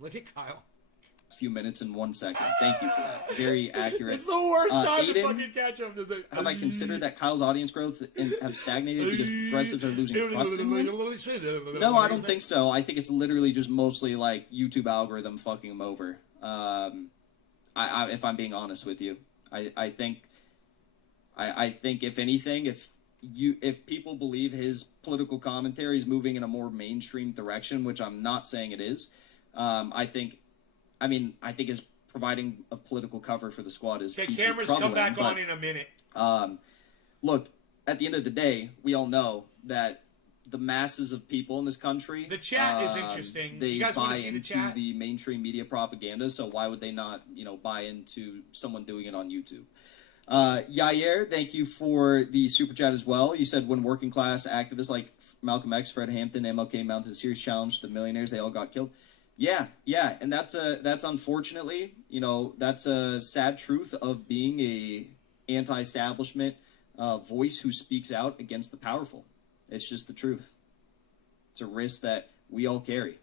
Look at Kyle. Few minutes and 1 second. Thank you for that. Very accurate. It's the worst time to Aiden, fucking catch up to the. Have I considered that Kyle's audience growth have stagnated because progressives are losing trust in him? No, I don't think so. I think it's literally just mostly like YouTube algorithm fucking him over. If I'm being honest with you, I think if anything, if people believe his political commentary is moving in a more mainstream direction, which I'm not saying it is, I think his providing of political cover for the squad is Okay, deeply cameras troubling, come back but, on in a minute. Look, at the end of the day, we all know that the masses of people in this country, The chat is interesting. They You guys wanna buy see the into chat? the mainstream media propaganda. So why would they not, buy into someone doing it on YouTube? Yair, thank you for the super chat as well. You said when working class activists like Malcolm X, Fred Hampton, MLK mounted a serious challenge to the millionaires, they all got killed. Yeah, and that's unfortunately, that's a sad truth of being a anti-establishment voice who speaks out against the powerful. It's just the truth. It's a risk that we all carry,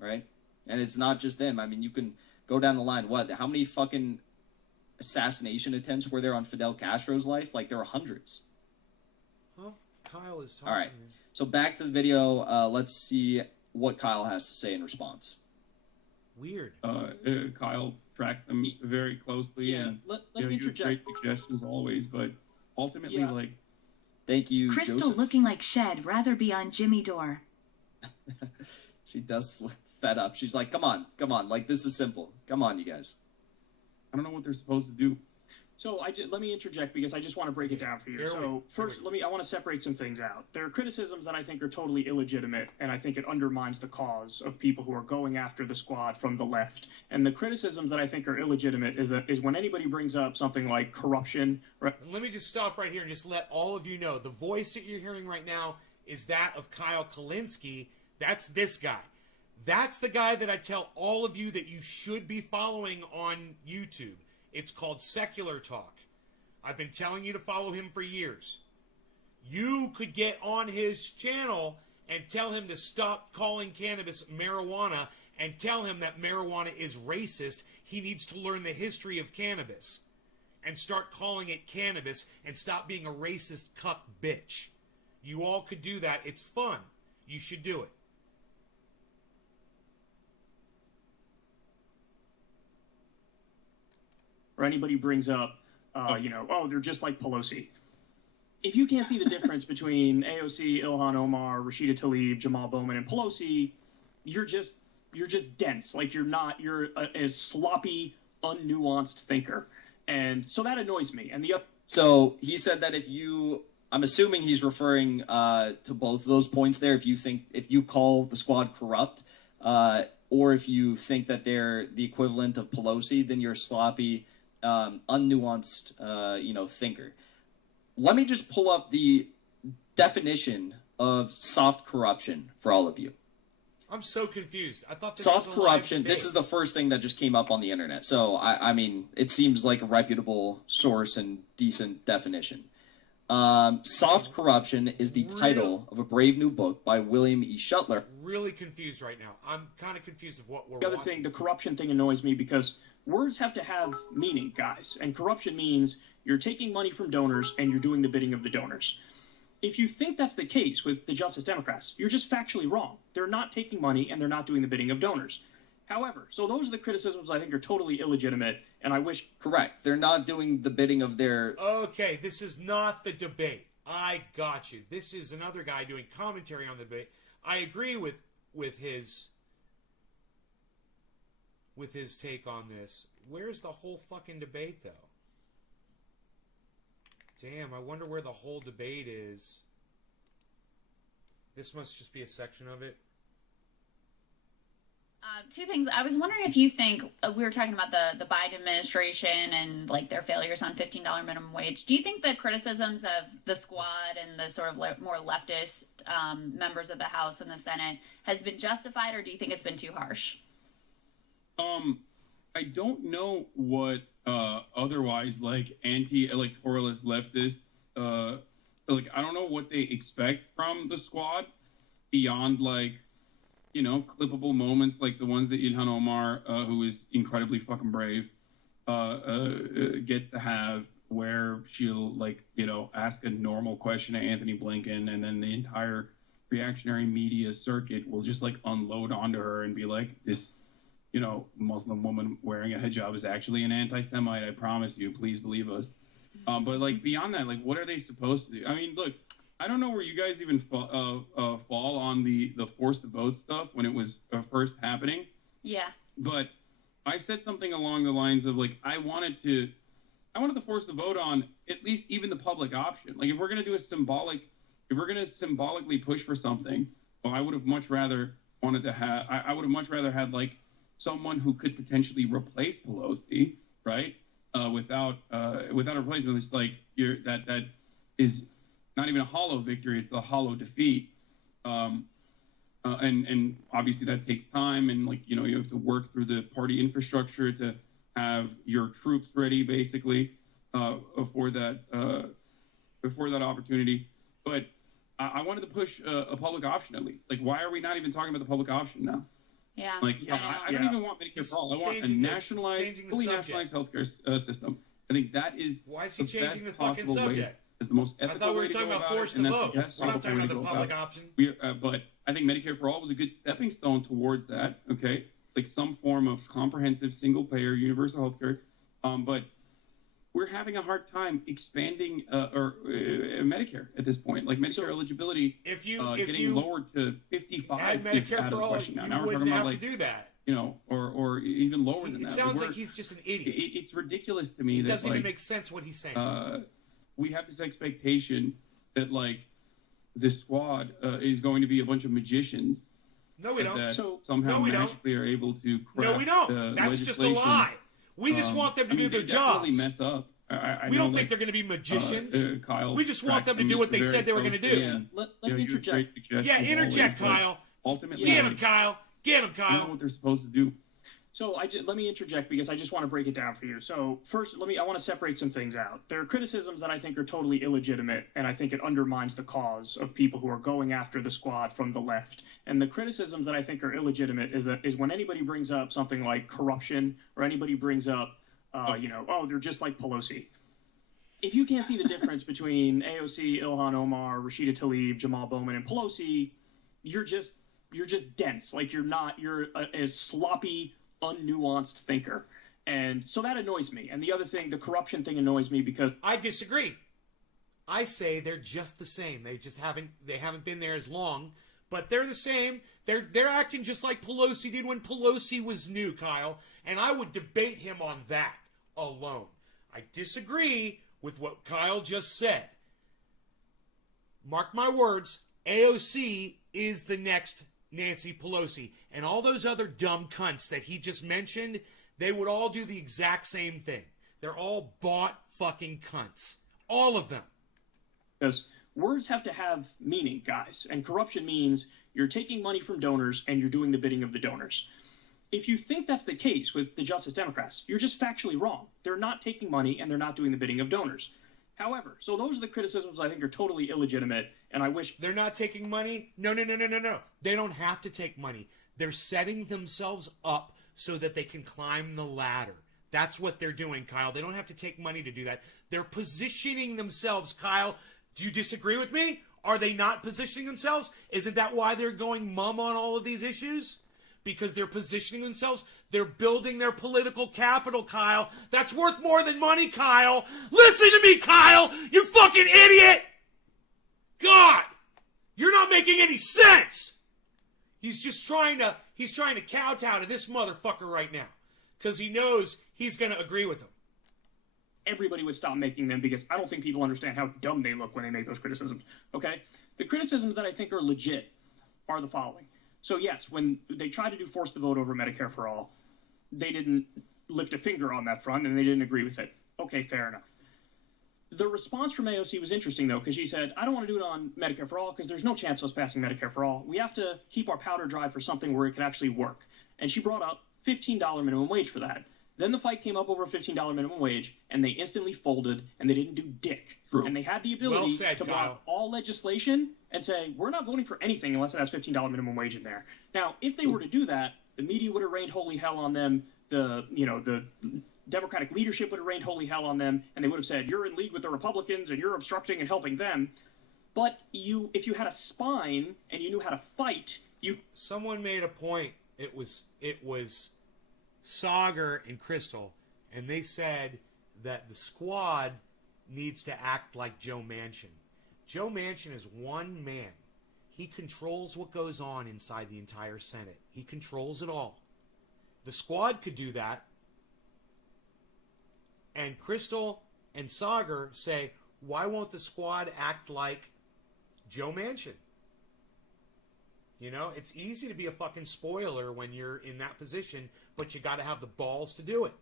right? And it's not just them. I mean, you can go down the line. How many fucking assassination attempts were there on Fidel Castro's life? There were hundreds. Well, Kyle is talking. All right. So back to the video. Let's see what Kyle has to say in response. Weird. Kyle tracks them very closely, and let you me give great suggestions always. But ultimately, Yeah. Thank you, Crystal Joseph. looking like Shed, rather be on Jimmy Dore. She does look fed up. She's like, come on. This is simple. Come on, you guys. I don't know what they're supposed to do. So let me interject because I just want to break it down for you. So first, I want to separate some things out. There are criticisms that I think are totally illegitimate, and I think it undermines the cause of people who are going after the squad from the left. And the criticisms that I think are illegitimate is when anybody brings up something like corruption. Right? Let me just stop right here and just let all of you know the voice that you're hearing right now is that of Kyle Kalinske. That's this guy. That's the guy that I tell all of you that you should be following on YouTube. It's called Secular Talk. I've been telling you to follow him for years. You could get on his channel and tell him to stop calling cannabis marijuana and tell him that marijuana is racist. He needs to learn the history of cannabis and start calling it cannabis and stop being a racist cuck bitch. You all could do that. It's fun. You should do it. Or anybody brings up, they're just like Pelosi. If you can't see the difference between AOC, Ilhan Omar, Rashida Tlaib, Jamal Bowman, and Pelosi, you're just dense. Like you're a sloppy, unnuanced thinker. And so that annoys me. And So he said that I'm assuming he's referring to both of those points there. If you call the squad corrupt, or if you think that they're the equivalent of Pelosi, then you're a sloppy, unnuanced, thinker. Let me just pull up the definition of soft corruption for all of you. I'm so confused. I thought this soft was a live corruption. debate. This is the first thing that just came up on the internet. So I mean, it seems like a reputable source and decent definition. Soft corruption is the title of a brave new book by William E. Shuttler. Really confused right now. I'm kind of confused of what we're The other watching. thing, the corruption thing annoys me because words have to have meaning, guys. And corruption means you're taking money from donors and you're doing the bidding of the donors. If you think that's the case with the Justice Democrats, you're just factually wrong. They're not taking money and they're not doing the bidding of donors. However, so those are the criticisms I think are totally illegitimate, and I wish... Correct. They're not doing the bidding of their... Okay, this is not the debate. I got you. This is another guy doing commentary on the debate. I agree with his take on this. Where's the whole fucking debate, though? Damn, I wonder where the whole debate is. This must just be a section of it. Two things. I was wondering if you think we were talking about the Biden administration and like their failures on $15 minimum wage. Do you think the criticisms of the squad and the sort of more leftist members of the House and the Senate has been justified, or do you think it's been too harsh? I don't know what otherwise like anti-electoralist leftists I don't know what they expect from the squad beyond clippable moments like the ones that Ilhan Omar, who is incredibly fucking brave, gets to have, where she'll ask a normal question to Anthony Blinken, and then the entire reactionary media circuit will just unload onto her and be like, this Muslim woman wearing a hijab is actually an anti-Semite. I promise you, please believe us. But beyond that, what are they supposed to do? I mean, look, I don't know where you guys even fall on the forced to vote stuff when it was first happening. Yeah. But I said something along the lines of I wanted to force the vote on at least even the public option. If we're gonna do symbolically push for something, I would have much rather had someone who could potentially replace Pelosi, right? Without a replacement. It's that is not even a hollow victory; it's a hollow defeat. And obviously that takes time, and you have to work through the party infrastructure to have your troops ready, basically, for that opportunity. But I wanted to push a public option at least. Why are we not even talking about the public option now? Yeah. I don't even want Medicare for all. I want a fully nationalized healthcare system. I think that is Why is he the changing best the fucking possible subject? way. It's the most I ethical thought we way were to talking go about about force it, and the that's vote. the best We're not possible talking way about to the go public about option. it. But I think Medicare for all was a good stepping stone towards that. Okay, some form of comprehensive single-payer universal healthcare. But we're having a hard time expanding Medicare at this point. Medicare eligibility If getting you lowered to 55 had is Medicare out for of the all, question now. you Now we're wouldn't talking have about to do that. or even lower than It that. sounds like he's just an idiot. It's ridiculous to me It that doesn't even make sense what he's saying. we have this expectation that like the squad is going to be a bunch of magicians. No, we don't. That So- somehow No, we don't. magically are able to craft No, we don't. That's just a legislation. lie. We just want them to do their they definitely jobs. mess up. I We know don't that, think they're going to be magicians. Kyle We just want them to tracked do what they very said they were gonna closely, do. and, Let you know, me you have great interject. suggestions Yeah, interject, always, but Kyle. Ultimately, Get him, like, Kyle. Get him, they know Kyle. what they're supposed to do. So let me interject because I just want to break it down for you. So first, I want to separate some things out. There are criticisms that I think are totally illegitimate, and I think it undermines the cause of people who are going after the squad from the left. And the criticisms that I think are illegitimate is when anybody brings up something like corruption, or anybody brings up, they're just like Pelosi. If you can't see the difference between AOC, Ilhan Omar, Rashida Tlaib, Jamal Bowman, and Pelosi, you're just dense. Like you're a sloppy, unnuanced thinker. And so that annoys me. And the other thing, the corruption thing annoys me because I disagree. I say they're just the same. They haven't been there as long, but they're the same. They're acting just like Pelosi did when Pelosi was new, Kyle. And I would debate him on that alone. I disagree with what Kyle just said. Mark my words, AOC is the next Nancy Pelosi. And all those other dumb cunts that he just mentioned, they would all do the exact same thing. They're all bought fucking cunts. All of them. because words have to have meaning, guys. And corruption means you're taking money from donors and you're doing the bidding of the donors. If you think that's the case with the Justice Democrats, you're just factually wrong. They're not taking money and they're not doing the bidding of donors. However, so those are the criticisms I think are totally illegitimate, and I wish... They're not taking money? No. They don't have to take money. They're setting themselves up so that they can climb the ladder. That's what they're doing, Kyle. They don't have to take money to do that. They're positioning themselves, Kyle. Do you disagree with me? Are they not positioning themselves? Isn't that why they're going mum on all of these issues? Because they're positioning themselves. They're building their political capital, Kyle. That's worth more than money, Kyle. Listen to me, Kyle. You fucking idiot. God, you're not making any sense. He's trying to kowtow to this motherfucker right now because he knows he's going to agree with him. Everybody would stop making them because I don't think people understand how dumb they look when they make those criticisms, okay? The criticisms that I think are legit are the following. So yes, when they tried to do force the vote over Medicare for all, they didn't lift a finger on that front and they didn't agree with it. Okay, fair enough. The response from AOC was interesting, though, because she said, I don't want to do it on Medicare for all because there's no chance of us passing Medicare for all. We have to keep our powder dry for something where it can actually work. And she brought up $15 minimum wage for that. Then the fight came up over a $15 minimum wage, and they instantly folded, and they didn't do dick. True. And they had the ability Well said, to Kyle. block all legislation and say, we're not voting for anything unless it has $15 minimum wage in there. Now, if they were to do that, the media would have rained holy hell on them. The Democratic leadership would have rained holy hell on them, and they would have said, you're in league with the Republicans, and you're obstructing and helping them. But if you had a spine and you knew how to fight, Someone made a point. It was Sagar and Crystal, and they said that the squad needs to act like Joe Manchin. Joe Manchin is one man. He controls what goes on inside the entire Senate. He controls it all. The squad could do that. And Crystal and Sagar say, why won't the squad act like Joe Manchin? You know, it's easy to be a fucking spoiler when you're in that position, but you got to have the balls to do it.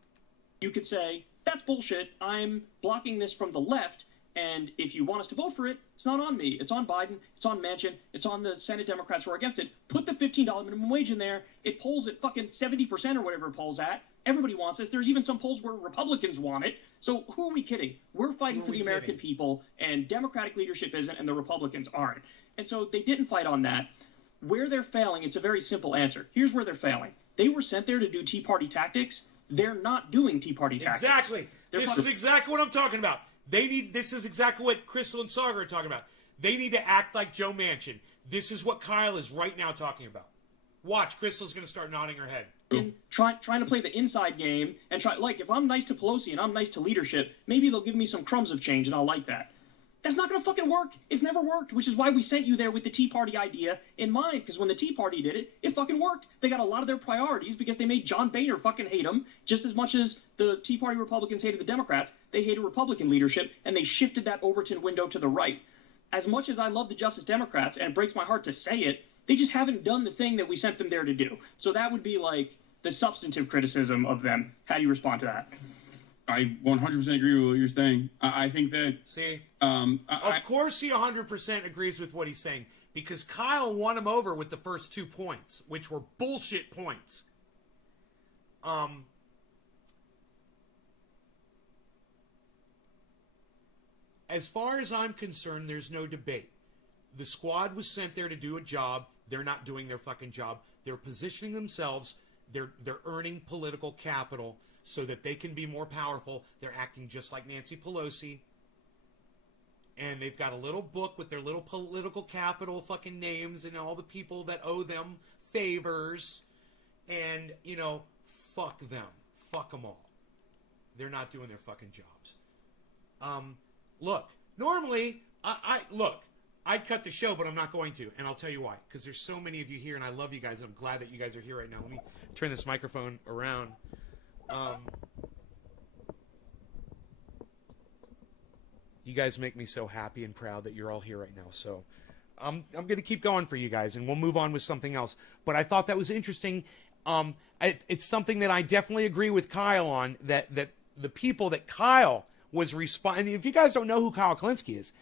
you could say, that's bullshit. I'm blocking this from the left. And if you want us to vote for it, it's not on me. It's on Biden. It's on Manchin. It's on the Senate Democrats who are against it. Put the $15 minimum wage in there. It polls at fucking 70% or whatever it polls at. Everybody wants this. There's even some polls where Republicans want it. So who are we kidding? We're fighting for the American people, and Democratic leadership isn't, and the Republicans aren't. And so they didn't fight on that. Where they're failing, it's a very simple answer. Here's where they're failing. They were sent there to do Tea Party tactics. They're not doing Tea Party tactics. Exactly. They're This is exactly what I'm talking about. This is exactly what Crystal and Sagar are talking about. They need to act like Joe Manchin. This is what Kyle is right now talking about. Watch, Crystal's going to start nodding her head. Trying to play the inside game and if I'm nice to Pelosi and I'm nice to leadership, maybe they'll give me some crumbs of change and I'll like that. That's not going to fucking work. It's never worked, which is why we sent you there with the Tea Party idea in mind, because when the Tea Party did it, it fucking worked. They got a lot of their priorities because they made John Boehner fucking hate them just as much as the Tea Party Republicans hated the Democrats. They hated Republican leadership, and they shifted that Overton window to the right. As much as I love the Justice Democrats, and it breaks my heart to say it, they just haven't done the thing that we sent them there to do. So that would be like the substantive criticism of them. How do you respond to that? I 100% agree with what you're saying. I think that. See? Of course he 100% agrees with what he's saying, because Kyle won him over with the first 2 points, which were bullshit points. As far as I'm concerned, there's no debate. The squad was sent there to do a job. They're not doing their fucking job. They're positioning themselves. They're earning political capital so that they can be more powerful. They're acting just like Nancy Pelosi. And they've got a little book with their little political capital fucking names and all the people that owe them favors. And, you know, fuck them. Fuck them all. They're not doing their fucking jobs. Look, normally, I'd cut the show, but I'm not going to. And I'll tell you why. Because there's so many of you here, and I love you guys. I'm glad that you guys are here right now. Let me turn this microphone around. You guys make me so happy and proud that you're all here right now. So I'm going to keep going for you guys, and we'll move on with something else. But I thought that was interesting. It's something that I definitely agree with Kyle on, that the people that Kyle was responding. If you guys don't know who Kyle Kulinski is,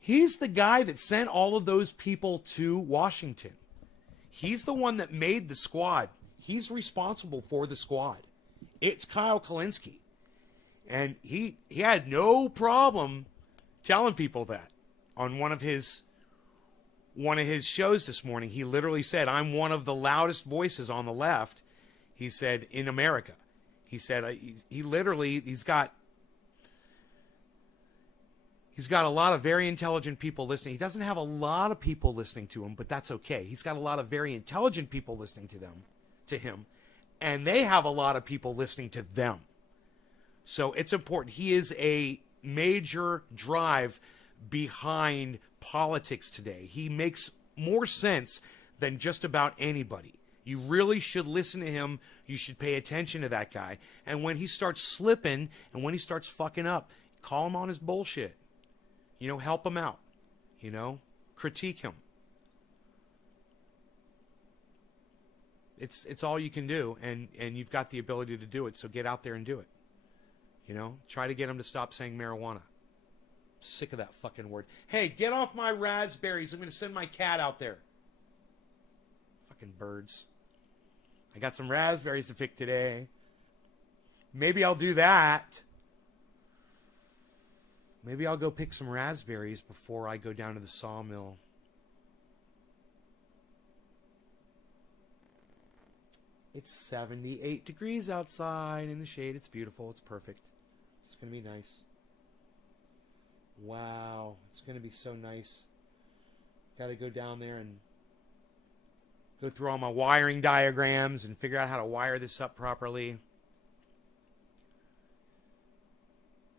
he's the guy that sent all of those people to Washington. He's the one that made the squad. He's responsible for the squad. It's Kyle Kulinski. And he had no problem telling people that on one of his shows this morning. He literally said, I'm one of the loudest voices on the left, he said, in America. He said, he's got a lot of very intelligent people listening. He doesn't have a lot of people listening to him, but that's okay. He's got a lot of very intelligent people listening to him, and they have a lot of people listening to them. So it's important. He is a major drive behind politics today. He makes more sense than just about anybody. You really should listen to him. You should pay attention to that guy. And when he starts slipping and when he starts fucking up, call him on his bullshit. You know, help him out. You know, critique him. It's all you can do, and you've got the ability to do it, so get out there and do it. You know, try to get him to stop saying marijuana. Sick of that fucking word. Hey, get off my raspberries. I'm going to send my cat out there. Fucking birds. I got some raspberries to pick today. Maybe I'll do that. Maybe I'll go pick some raspberries before I go down to the sawmill. It's 78 degrees outside in the shade. It's beautiful. It's perfect. It's going to be nice. Wow. It's going to be so nice. Got to go down there and go through all my wiring diagrams and figure out how to wire this up properly.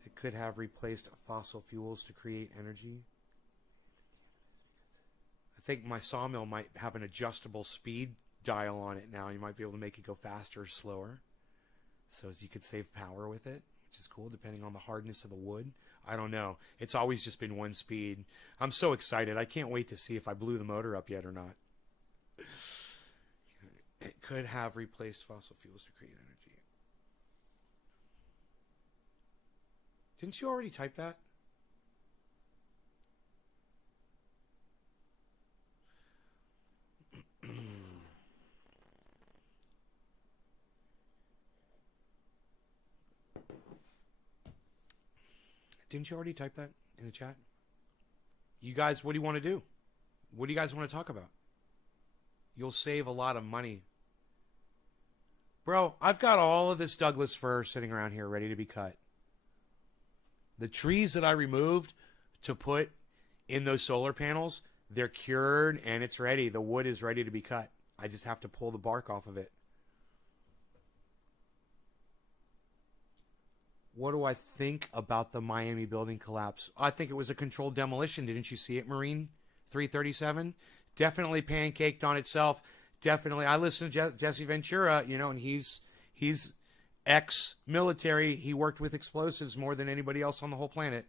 It could have replaced fossil fuels to create energy. I think my sawmill might have an adjustable speed dial on it now. You might be able to make it go faster or slower, so as you could save power with it, which is cool depending on the hardness of the wood. I don't know. It's always just been one speed. I'm so excited. I can't wait to see if I blew the motor up yet or not. It could have replaced fossil fuels to create energy. Didn't you already type that? Didn't you already type that in the chat? You guys, what do you want to do? What do you guys want to talk about? You'll save a lot of money. Bro, I've got all of this Douglas fir sitting around here ready to be cut. The trees that I removed to put in those solar panels, they're cured and it's ready. The wood is ready to be cut. I just have to pull the bark off of it. What do I think about the Miami building collapse? I think it was a controlled demolition. Didn't you see it, Marine 337? Definitely pancaked on itself. Definitely. I listened to Jesse Ventura, you know, and he's ex-military. He worked with explosives more than anybody else on the whole planet.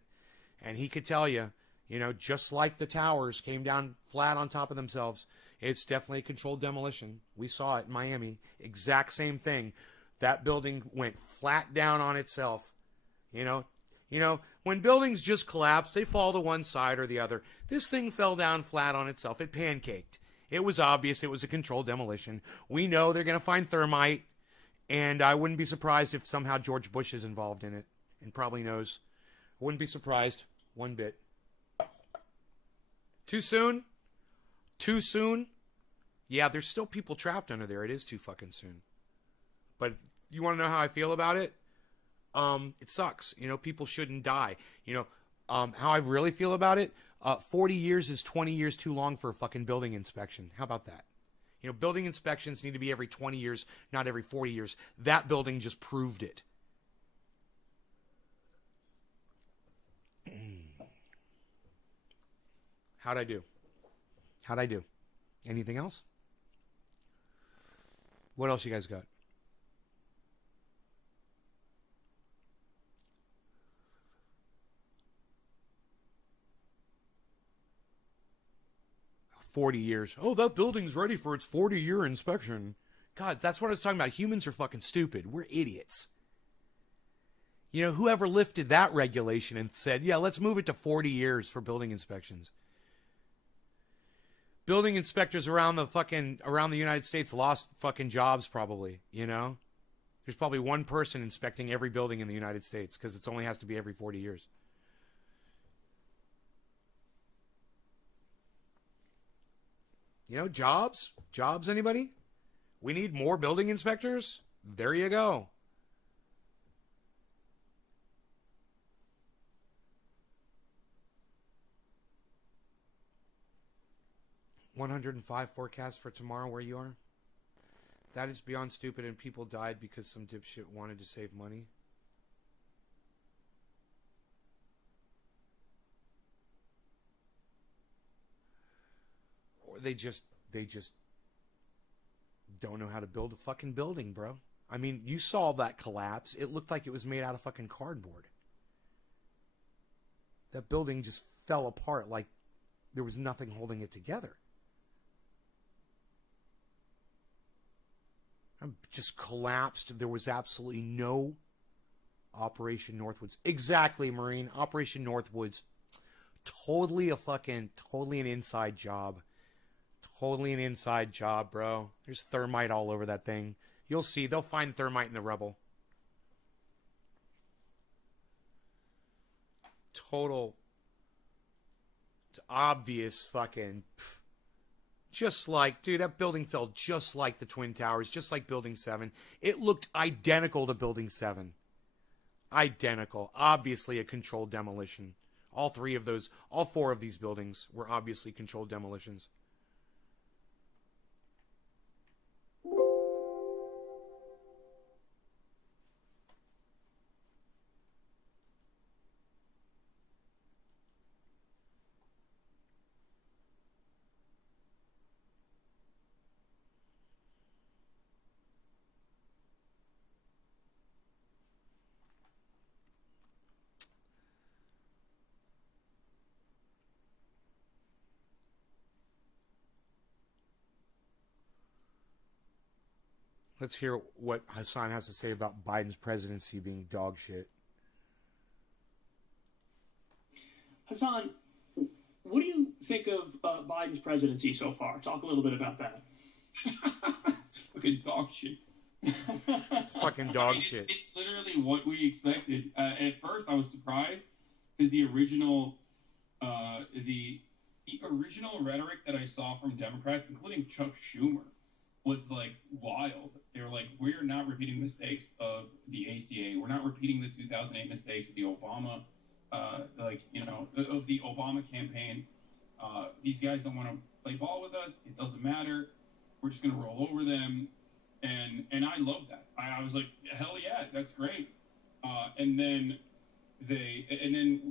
And he could tell you, you know, just like the towers came down flat on top of themselves, it's definitely a controlled demolition. We saw it in Miami. Exact same thing. That building went flat down on itself. You know, when buildings just collapse, they fall to one side or the other. This thing fell down flat on itself. It pancaked. It was obvious it was a controlled demolition. We know they're going to find thermite, and I wouldn't be surprised if somehow George Bush is involved in it, and probably knows. I wouldn't be surprised one bit. Too soon? Too soon? Yeah, there's still people trapped under there. It is too fucking soon. But you want to know how I feel about it? It sucks. You know, people shouldn't die. You know, how I really feel about it? 40 years is 20 years too long for a fucking building inspection. How about that? You know, building inspections need to be every 20 years, not every 40 years. That building just proved it. How'd I do? How'd I do? Anything else? What else you guys got? $40. Oh, that building's ready for its 40-year inspection. God, that's what I was talking about. Humans are fucking stupid. We're idiots. You know, whoever lifted that regulation and said, yeah, let's move it to 40 years for building inspections. Building inspectors around the United States lost fucking jobs probably, you know? There's probably one person inspecting every building in the United States because it only has to be every 40 years. You know, jobs? Jobs, anybody? We need more building inspectors? There you go. $105 forecast for tomorrow where you are? That is beyond stupid, and people died because some dipshit wanted to save money. Or they just don't know how to build a fucking building, bro. I mean, you saw that collapse. It looked like it was made out of fucking cardboard. That building just fell apart like there was nothing holding it together. Just collapsed. There was absolutely no Operation Northwoods. Exactly, Marine. Operation Northwoods. Totally an inside job. Totally an inside job, bro. There's thermite all over that thing. You'll see. They'll find thermite in the rubble. Total. Obvious fucking. Just like, dude, that building fell just like the Twin Towers, just like Building 7. It looked identical to Building 7. Identical. Obviously a controlled demolition. All four of these buildings were obviously controlled demolitions. Let's hear what Hassan has to say about Biden's presidency being dog shit. Hassan, what do you think of Biden's presidency so far? Talk a little bit about that. It's fucking dog shit. It's fucking dog shit. It's literally what we expected. At first, I was surprised because the original rhetoric that I saw from Democrats, including Chuck Schumer, was like wild. They were like, we're not repeating mistakes of the ACA. We're not repeating the 2008 mistakes of the Obama, of the Obama campaign. These guys don't want to play ball with us. It doesn't matter. We're just going to roll over them. And I love that. I was like, hell yeah, that's great. and then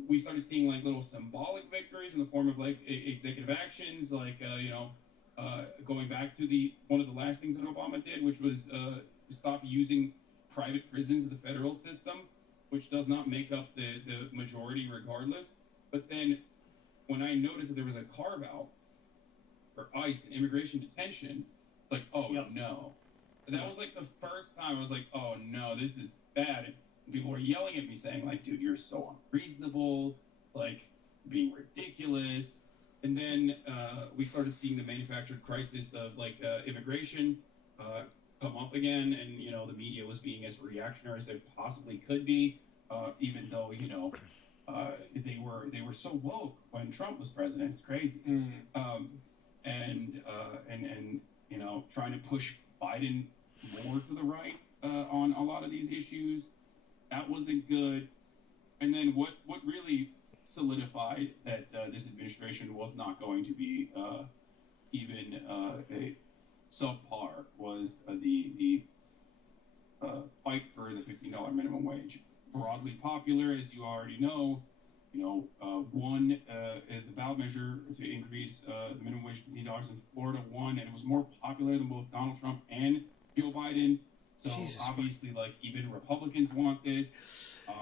we started seeing like little symbolic victories in the form of like executive actions, like going back to one of the last things that Obama did, which was to stop using private prisons in the federal system, which does not make up the majority regardless. But then when I noticed that there was a carve out for ICE and immigration detention, like, oh no. And that was like the first time I was like, oh no, this is bad. And people were yelling at me saying like, dude, you're so unreasonable, like being ridiculous. And then we started seeing the manufactured crisis of like immigration come up again, and the media was being as reactionary as they possibly could be, even though they were so woke when Trump was president. It's crazy. And trying to push Biden more to the right on a lot of these issues. That wasn't good. And then what really solidified that this administration was not going to be even a subpar was the fight for the $15 minimum wage. Broadly popular, as you already know. Won the ballot measure to increase the minimum wage to $15 in Florida won, and it was more popular than both Donald Trump and Joe Biden. So obviously, like, even Republicans want this.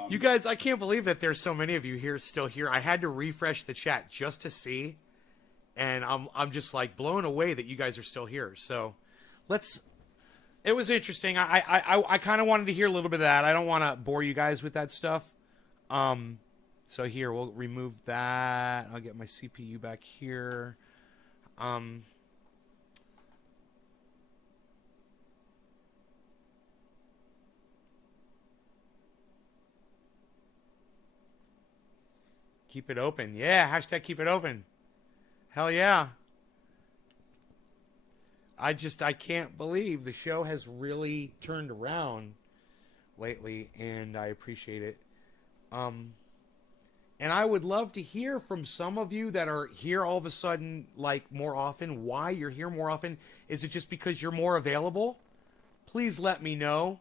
You guys, I can't believe that there's so many of you here still here. I had to refresh the chat just to see, and I'm just like blown away that you guys are still here. So it was interesting. I kind of wanted to hear a little bit of that. I don't want to bore you guys with that stuff. So here, we'll remove that. I'll get my CPU back here. Keep it open. Yeah, hashtag keep it open. Hell yeah. I can't believe the show has really turned around lately, and I appreciate it. And I would love to hear from some of you that are here all of a sudden, like, more often, why you're here more often. Is it just because you're more available? Please let me know.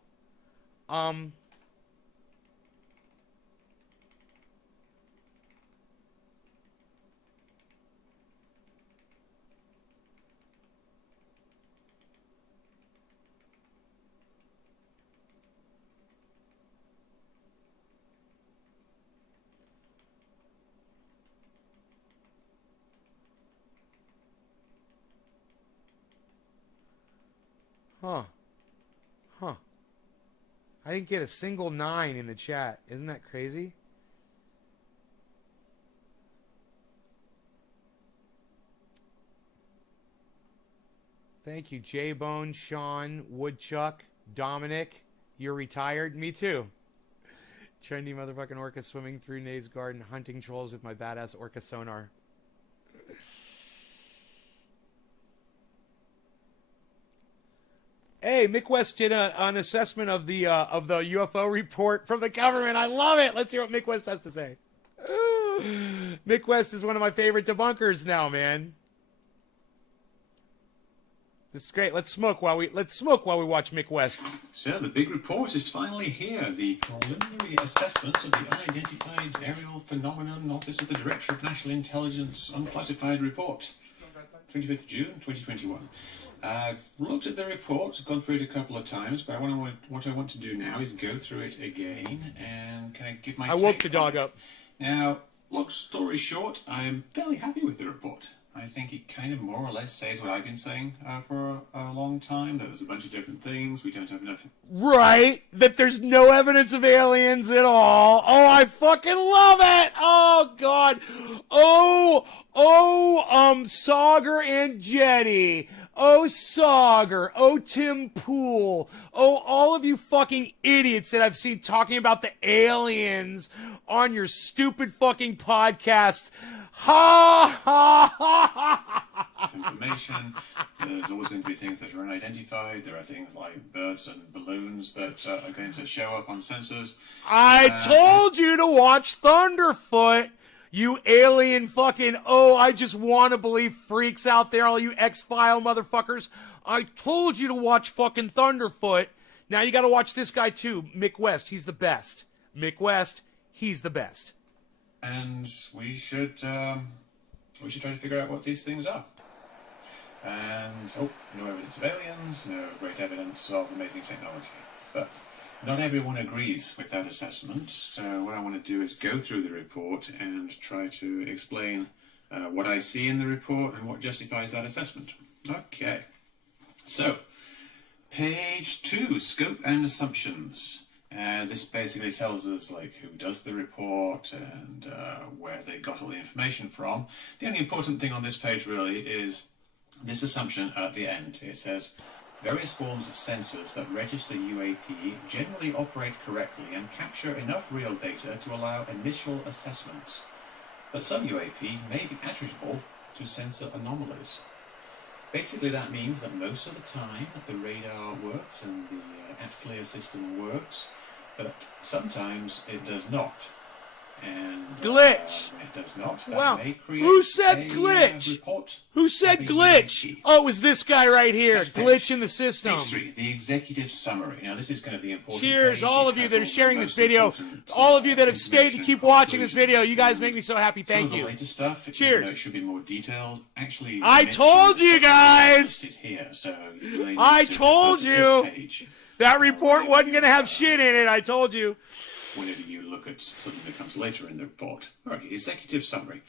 Huh. I didn't get a single 9 in the chat. Isn't that crazy? Thank you, J-Bone, Sean, Woodchuck, Dominic. You're retired? Me too. Trendy motherfucking orca swimming through Nade's garden, hunting trolls with my badass orca sonar. Hey, Mick West did an assessment of the UFO report from the government. I love it. Let's hear what Mick West has to say. Mick West is one of my favorite debunkers now, man. This is great. Let's smoke while we watch Mick West. So the big report is finally here. The preliminary assessment of the unidentified aerial phenomenon Office of the Director of National Intelligence Unclassified Report, 25th June 2021. I've looked at the report, gone through it a couple of times, but what I want to do now is go through it again and kind of give my take. I woke the dog up. Now, long story short, I'm fairly happy with the report. I think it kind of more or less says what I've been saying for a long time, that there's a bunch of different things, we don't have enough... Right, that there's no evidence of aliens at all. Oh, I fucking love it! Oh, God. Sauger and Jetty. Oh, Sauger. Oh, Tim Pool. Oh, all of you fucking idiots that I've seen talking about the aliens on your stupid fucking podcasts. Ha, ha, ha, ha. Information. There's always going to be things that are unidentified. There are things like birds and balloons that are going to show up on sensors. I told you to watch Thunderfoot. You alien fucking, I just want to believe freaks out there, all you X-File motherfuckers. I told you to watch fucking Thunderfoot. Now you got to watch this guy too, Mick West. He's the best. Mick West, he's the best. And we should try to figure out what these things are. And, no evidence of aliens, no great evidence of amazing technology. But not everyone agrees with that assessment, so what I want to do is go through the report and try to explain what I see in the report and what justifies that assessment. Okay, so page 2, scope and assumptions. This basically tells us like who does the report and where they got all the information from. The only important thing on this page really is this assumption at the end. It says, various forms of sensors that register UAP generally operate correctly and capture enough real data to allow initial assessment. But some UAP may be attributable to sensor anomalies. Basically that means that most of the time the radar works and the ATFLIR system works, but sometimes it does not. And glitch. It does not. That Wow. may create Who said a, glitch? report Who said of a glitch? UAP. Oh, it was this guy right here. Next page. Glitch in the system. Page 3, the executive summary. Now this is kind of the important Cheers, page. all It of you has that all are the sharing this most video. important, All of you that have stayed to information keep and watching this video. conclusions. You guys make me so happy. Some Thank of the you. latest stuff, Cheers. even though it should be more detailed. Actually, I mentioned told you stuff guys. listed here, so you may I need to told refer to you. this page That report wasn't going to have shit in it. I told you. whenever you look at something that comes later in the report. Okay, executive summary.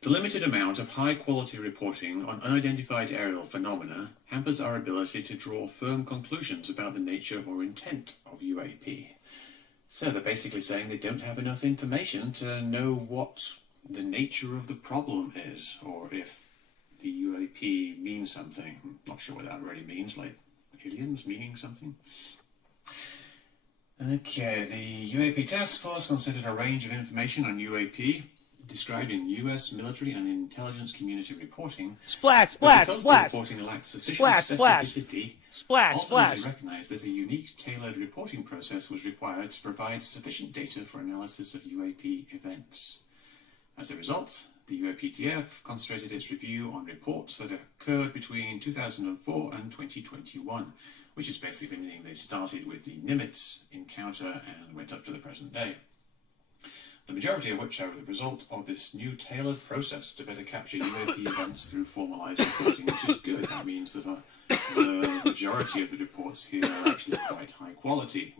The limited amount of high-quality reporting on unidentified aerial phenomena hampers our ability to draw firm conclusions about the nature or intent of UAP. So they're basically saying they don't have enough information to know what the nature of the problem is, or if the UAP means something. I'm not sure what that really means, like aliens meaning something. Okay, the UAP task force considered a range of information on UAP described in US military and intelligence community reporting. Splash, But splash, because the splash. reporting lacked sufficient Splash, splash. specificity, Splash, ultimately splash. recognized that a unique tailored reporting process was required to provide sufficient data for analysis of UAP events. As a result, the UAPTF concentrated its review on reports that occurred between 2004 and 2021, which is basically meaning they started with the Nimitz encounter and went up to the present day. The majority of which are the result of this new tailored process to better capture UAP events through formalized reporting, which is good. That means that the majority of the reports here are actually quite high quality.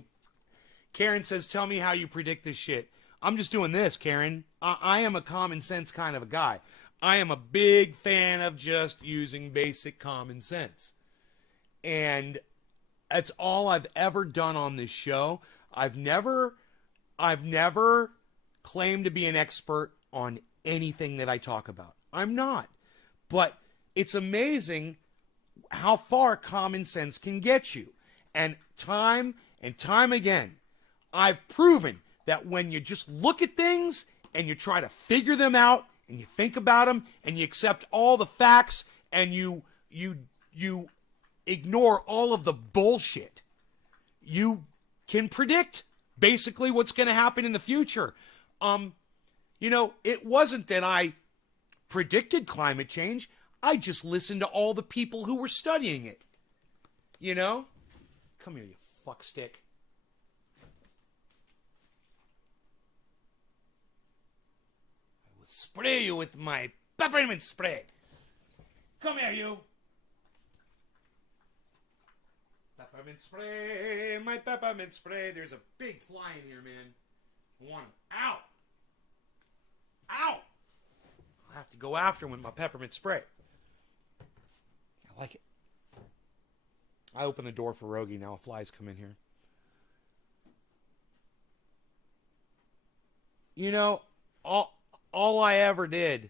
Karen says, tell me how you predict this shit. I'm just doing this, Karen. I am a common sense kind of a guy. I am a big fan of just using basic common sense. And that's all I've ever done on this show. I've never claimed to be an expert on anything that I talk about. I'm not. But it's amazing how far common sense can get you. And time again, I've proven that when you just look at things and you try to figure them out and you think about them and you accept all the facts and you ignore all of the bullshit, you can predict basically what's going to happen in the future. It wasn't that I predicted climate change. I just listened to all the people who were studying it. Come here, you fuckstick. I will spray you with my peppermint spray. Come here, you. Peppermint spray, my peppermint spray. There's a big fly in here, man. I want him. Ow! Ow! I'll have to go after him with my peppermint spray. I like it. I open the door for Rogie now. Flies come in here. All I ever did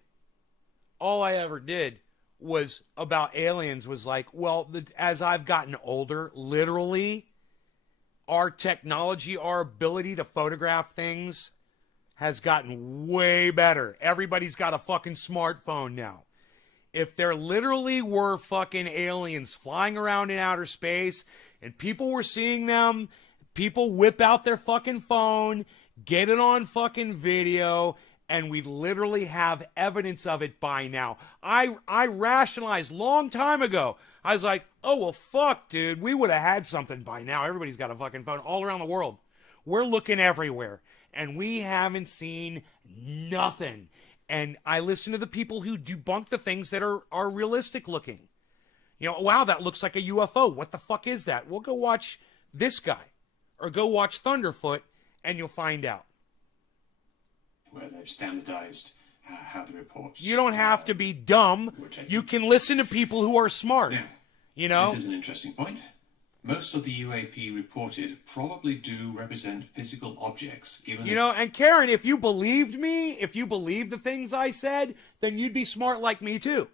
was about aliens was like, well, as I've gotten older, literally, our technology, our ability to photograph things has gotten way better. Everybody's got a fucking smartphone now. If there literally were fucking aliens flying around in outer space and people were seeing them, people whip out their fucking phone, get it on fucking video, and we literally have evidence of it by now. I rationalized long time ago. I was like, oh, well, fuck, dude. We would have had something by now. Everybody's got a fucking phone all around the world. We're looking everywhere, and we haven't seen nothing. And I listen to the people who debunk the things that are realistic looking. You know, wow, that looks like a UFO. What the fuck is that? Well, go watch this guy, or go watch Thunderfoot, and you'll find out. Where they've standardized how the reports. You don't have to be dumb. You can listen to people who are smart. Now, you know? this is an interesting point. Most of the UAP reported probably do represent physical objects, given You know, and Karen, if you believed me, if you believed the things I said, then you'd be smart like me too.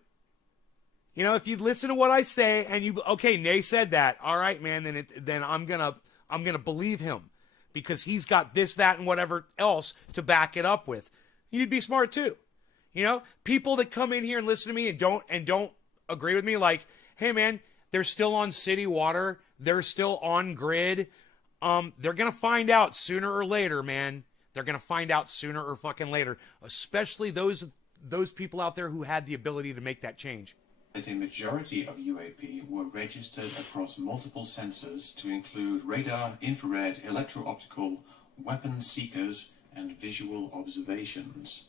You know, if you'd listen to what I say and you, okay, Nay said that. All right, man, then I'm gonna believe him because he's got this, that, and whatever else to back it up with. You'd be smart too. You know, people that come in here and listen to me and don't agree with me, like, hey man, they're still on city water, they're still on grid. They're gonna find out sooner or later, man. They're gonna find out sooner or fucking later. Especially those people out there who had the ability to make that change. That a majority of UAP were registered across multiple sensors to include radar, infrared, electro-optical, weapon seekers, and visual observations.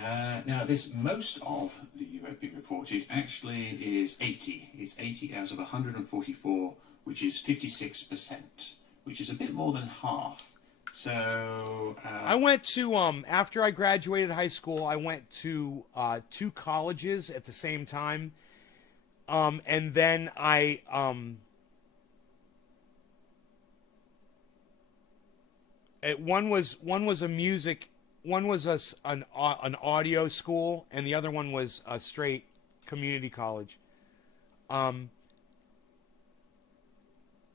Now, this most of the UAP reported actually is 80. It's 80 out of 144, which is 56%, which is a bit more than half. So I went to after I graduated high school, I went to 2 colleges at the same time, and then one was a music, one was an audio school, and the other one was a straight community college, and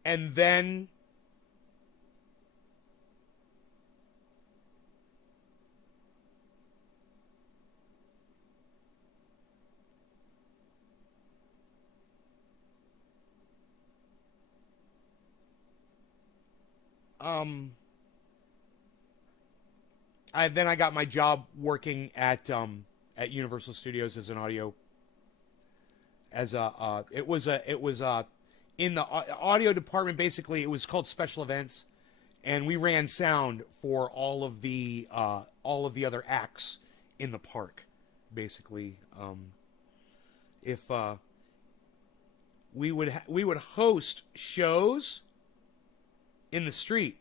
then. I got my job working at Universal Studios as an audio, it was in the audio department. Basically, it was called special events, and we ran sound for all of the other acts in the park. Basically, if we would host shows in the street,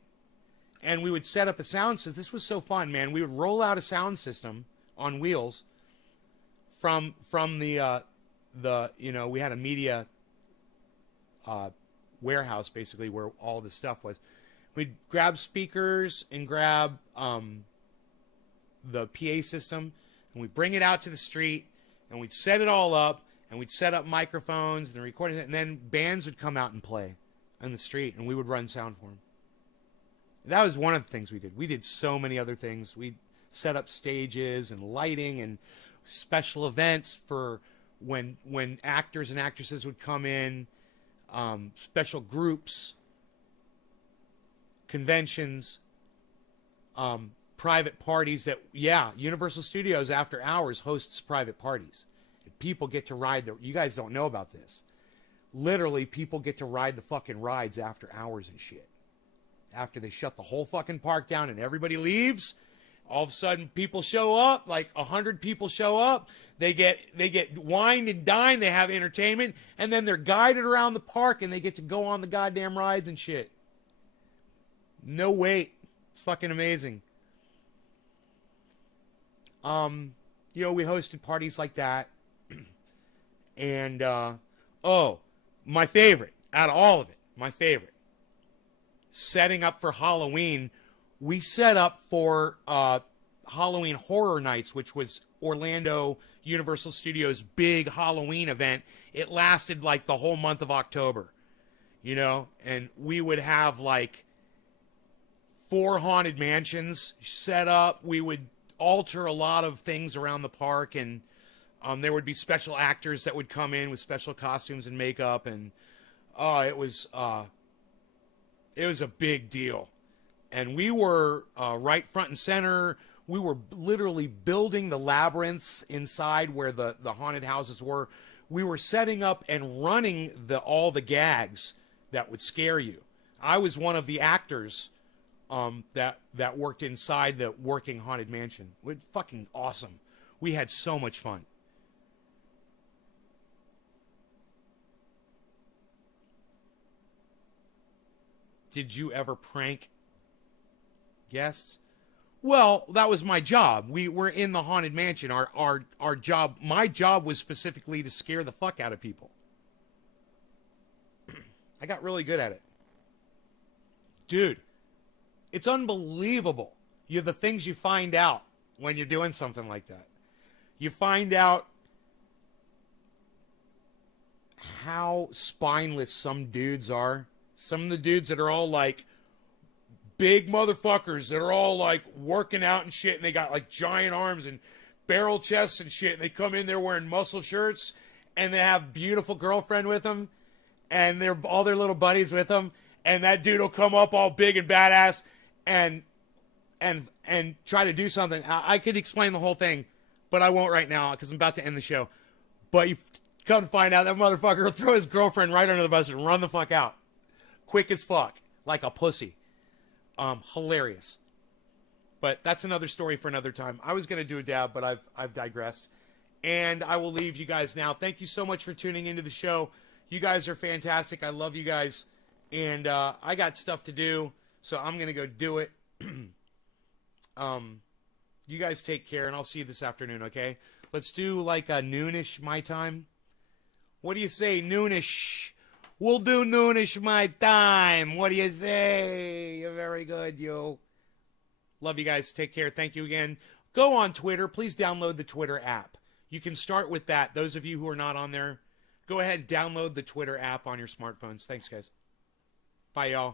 and we would set up a sound system. This was so fun, man. We would roll out a sound system on wheels from the you know, we had a media warehouse basically where all the stuff was. We'd grab speakers and grab the PA system, and we'd bring it out to the street, and we'd set it all up, and we'd set up microphones and recording it, and then bands would come out and play on the street, and we would run sound for them. That was one of the things we did. We did so many other things. We set up stages and lighting and special events for when actors and actresses would come in, special groups, conventions, private parties that, Universal Studios after hours hosts private parties. People get to ride you guys don't know about this. Literally, people get to ride the fucking rides after hours and shit. After they shut the whole fucking park down and everybody leaves, all of a sudden people show up, like 100 people show up. They get wined and dined, they have entertainment, and then they're guided around the park and they get to go on the goddamn rides and shit. No wait. It's fucking amazing. You know, we hosted parties like that. And my favorite out of all of it, my favorite. Setting up for Halloween, we set up for Halloween Horror Nights, which was Orlando Universal Studios' big Halloween event. It lasted like the whole month of October, you know, and we would have like 4 haunted mansions set up. We would alter a lot of things around the park, and there would be special actors that would come in with special costumes and makeup, and it was a big deal. And we were right front and center. We were literally building the labyrinths inside where the haunted houses were. We were setting up and running all the gags that would scare you. I was one of the actors that worked inside the working haunted mansion. It was fucking awesome. We had so much fun. Did you ever prank guests? Well, that was my job. We were in the haunted mansion. Our job, my job was specifically to scare the fuck out of people. I got really good at it. Dude, it's unbelievable. The things you find out when you're doing something like that. You find out how spineless some dudes are. Some of the dudes that are all like big motherfuckers that are all like working out and shit, and they got like giant arms and barrel chests and shit, and they come in there wearing muscle shirts, and they have beautiful girlfriend with them, and they're all their little buddies with them, and that dude will come up all big and badass and try to do something. I could explain the whole thing, but I won't right now because I'm about to end the show. But you come to find out that motherfucker will throw his girlfriend right under the bus and run the fuck out. Quick as fuck. Like a pussy. Hilarious. But that's another story for another time. I was going to do a dab, but I've digressed. And I will leave you guys now. Thank you so much for tuning into the show. You guys are fantastic. I love you guys. And I got stuff to do, so I'm going to go do it. You guys take care, and I'll see you this afternoon, okay? Let's do like a noonish my time. What do you say, noonish? We'll do noonish my time. What do you say? You're very good, you. Love you guys. Take care. Thank you again. Go on Twitter. Please download the Twitter app. You can start with that. Those of you who are not on there, go ahead and download the Twitter app on your smartphones. Thanks, guys. Bye, y'all.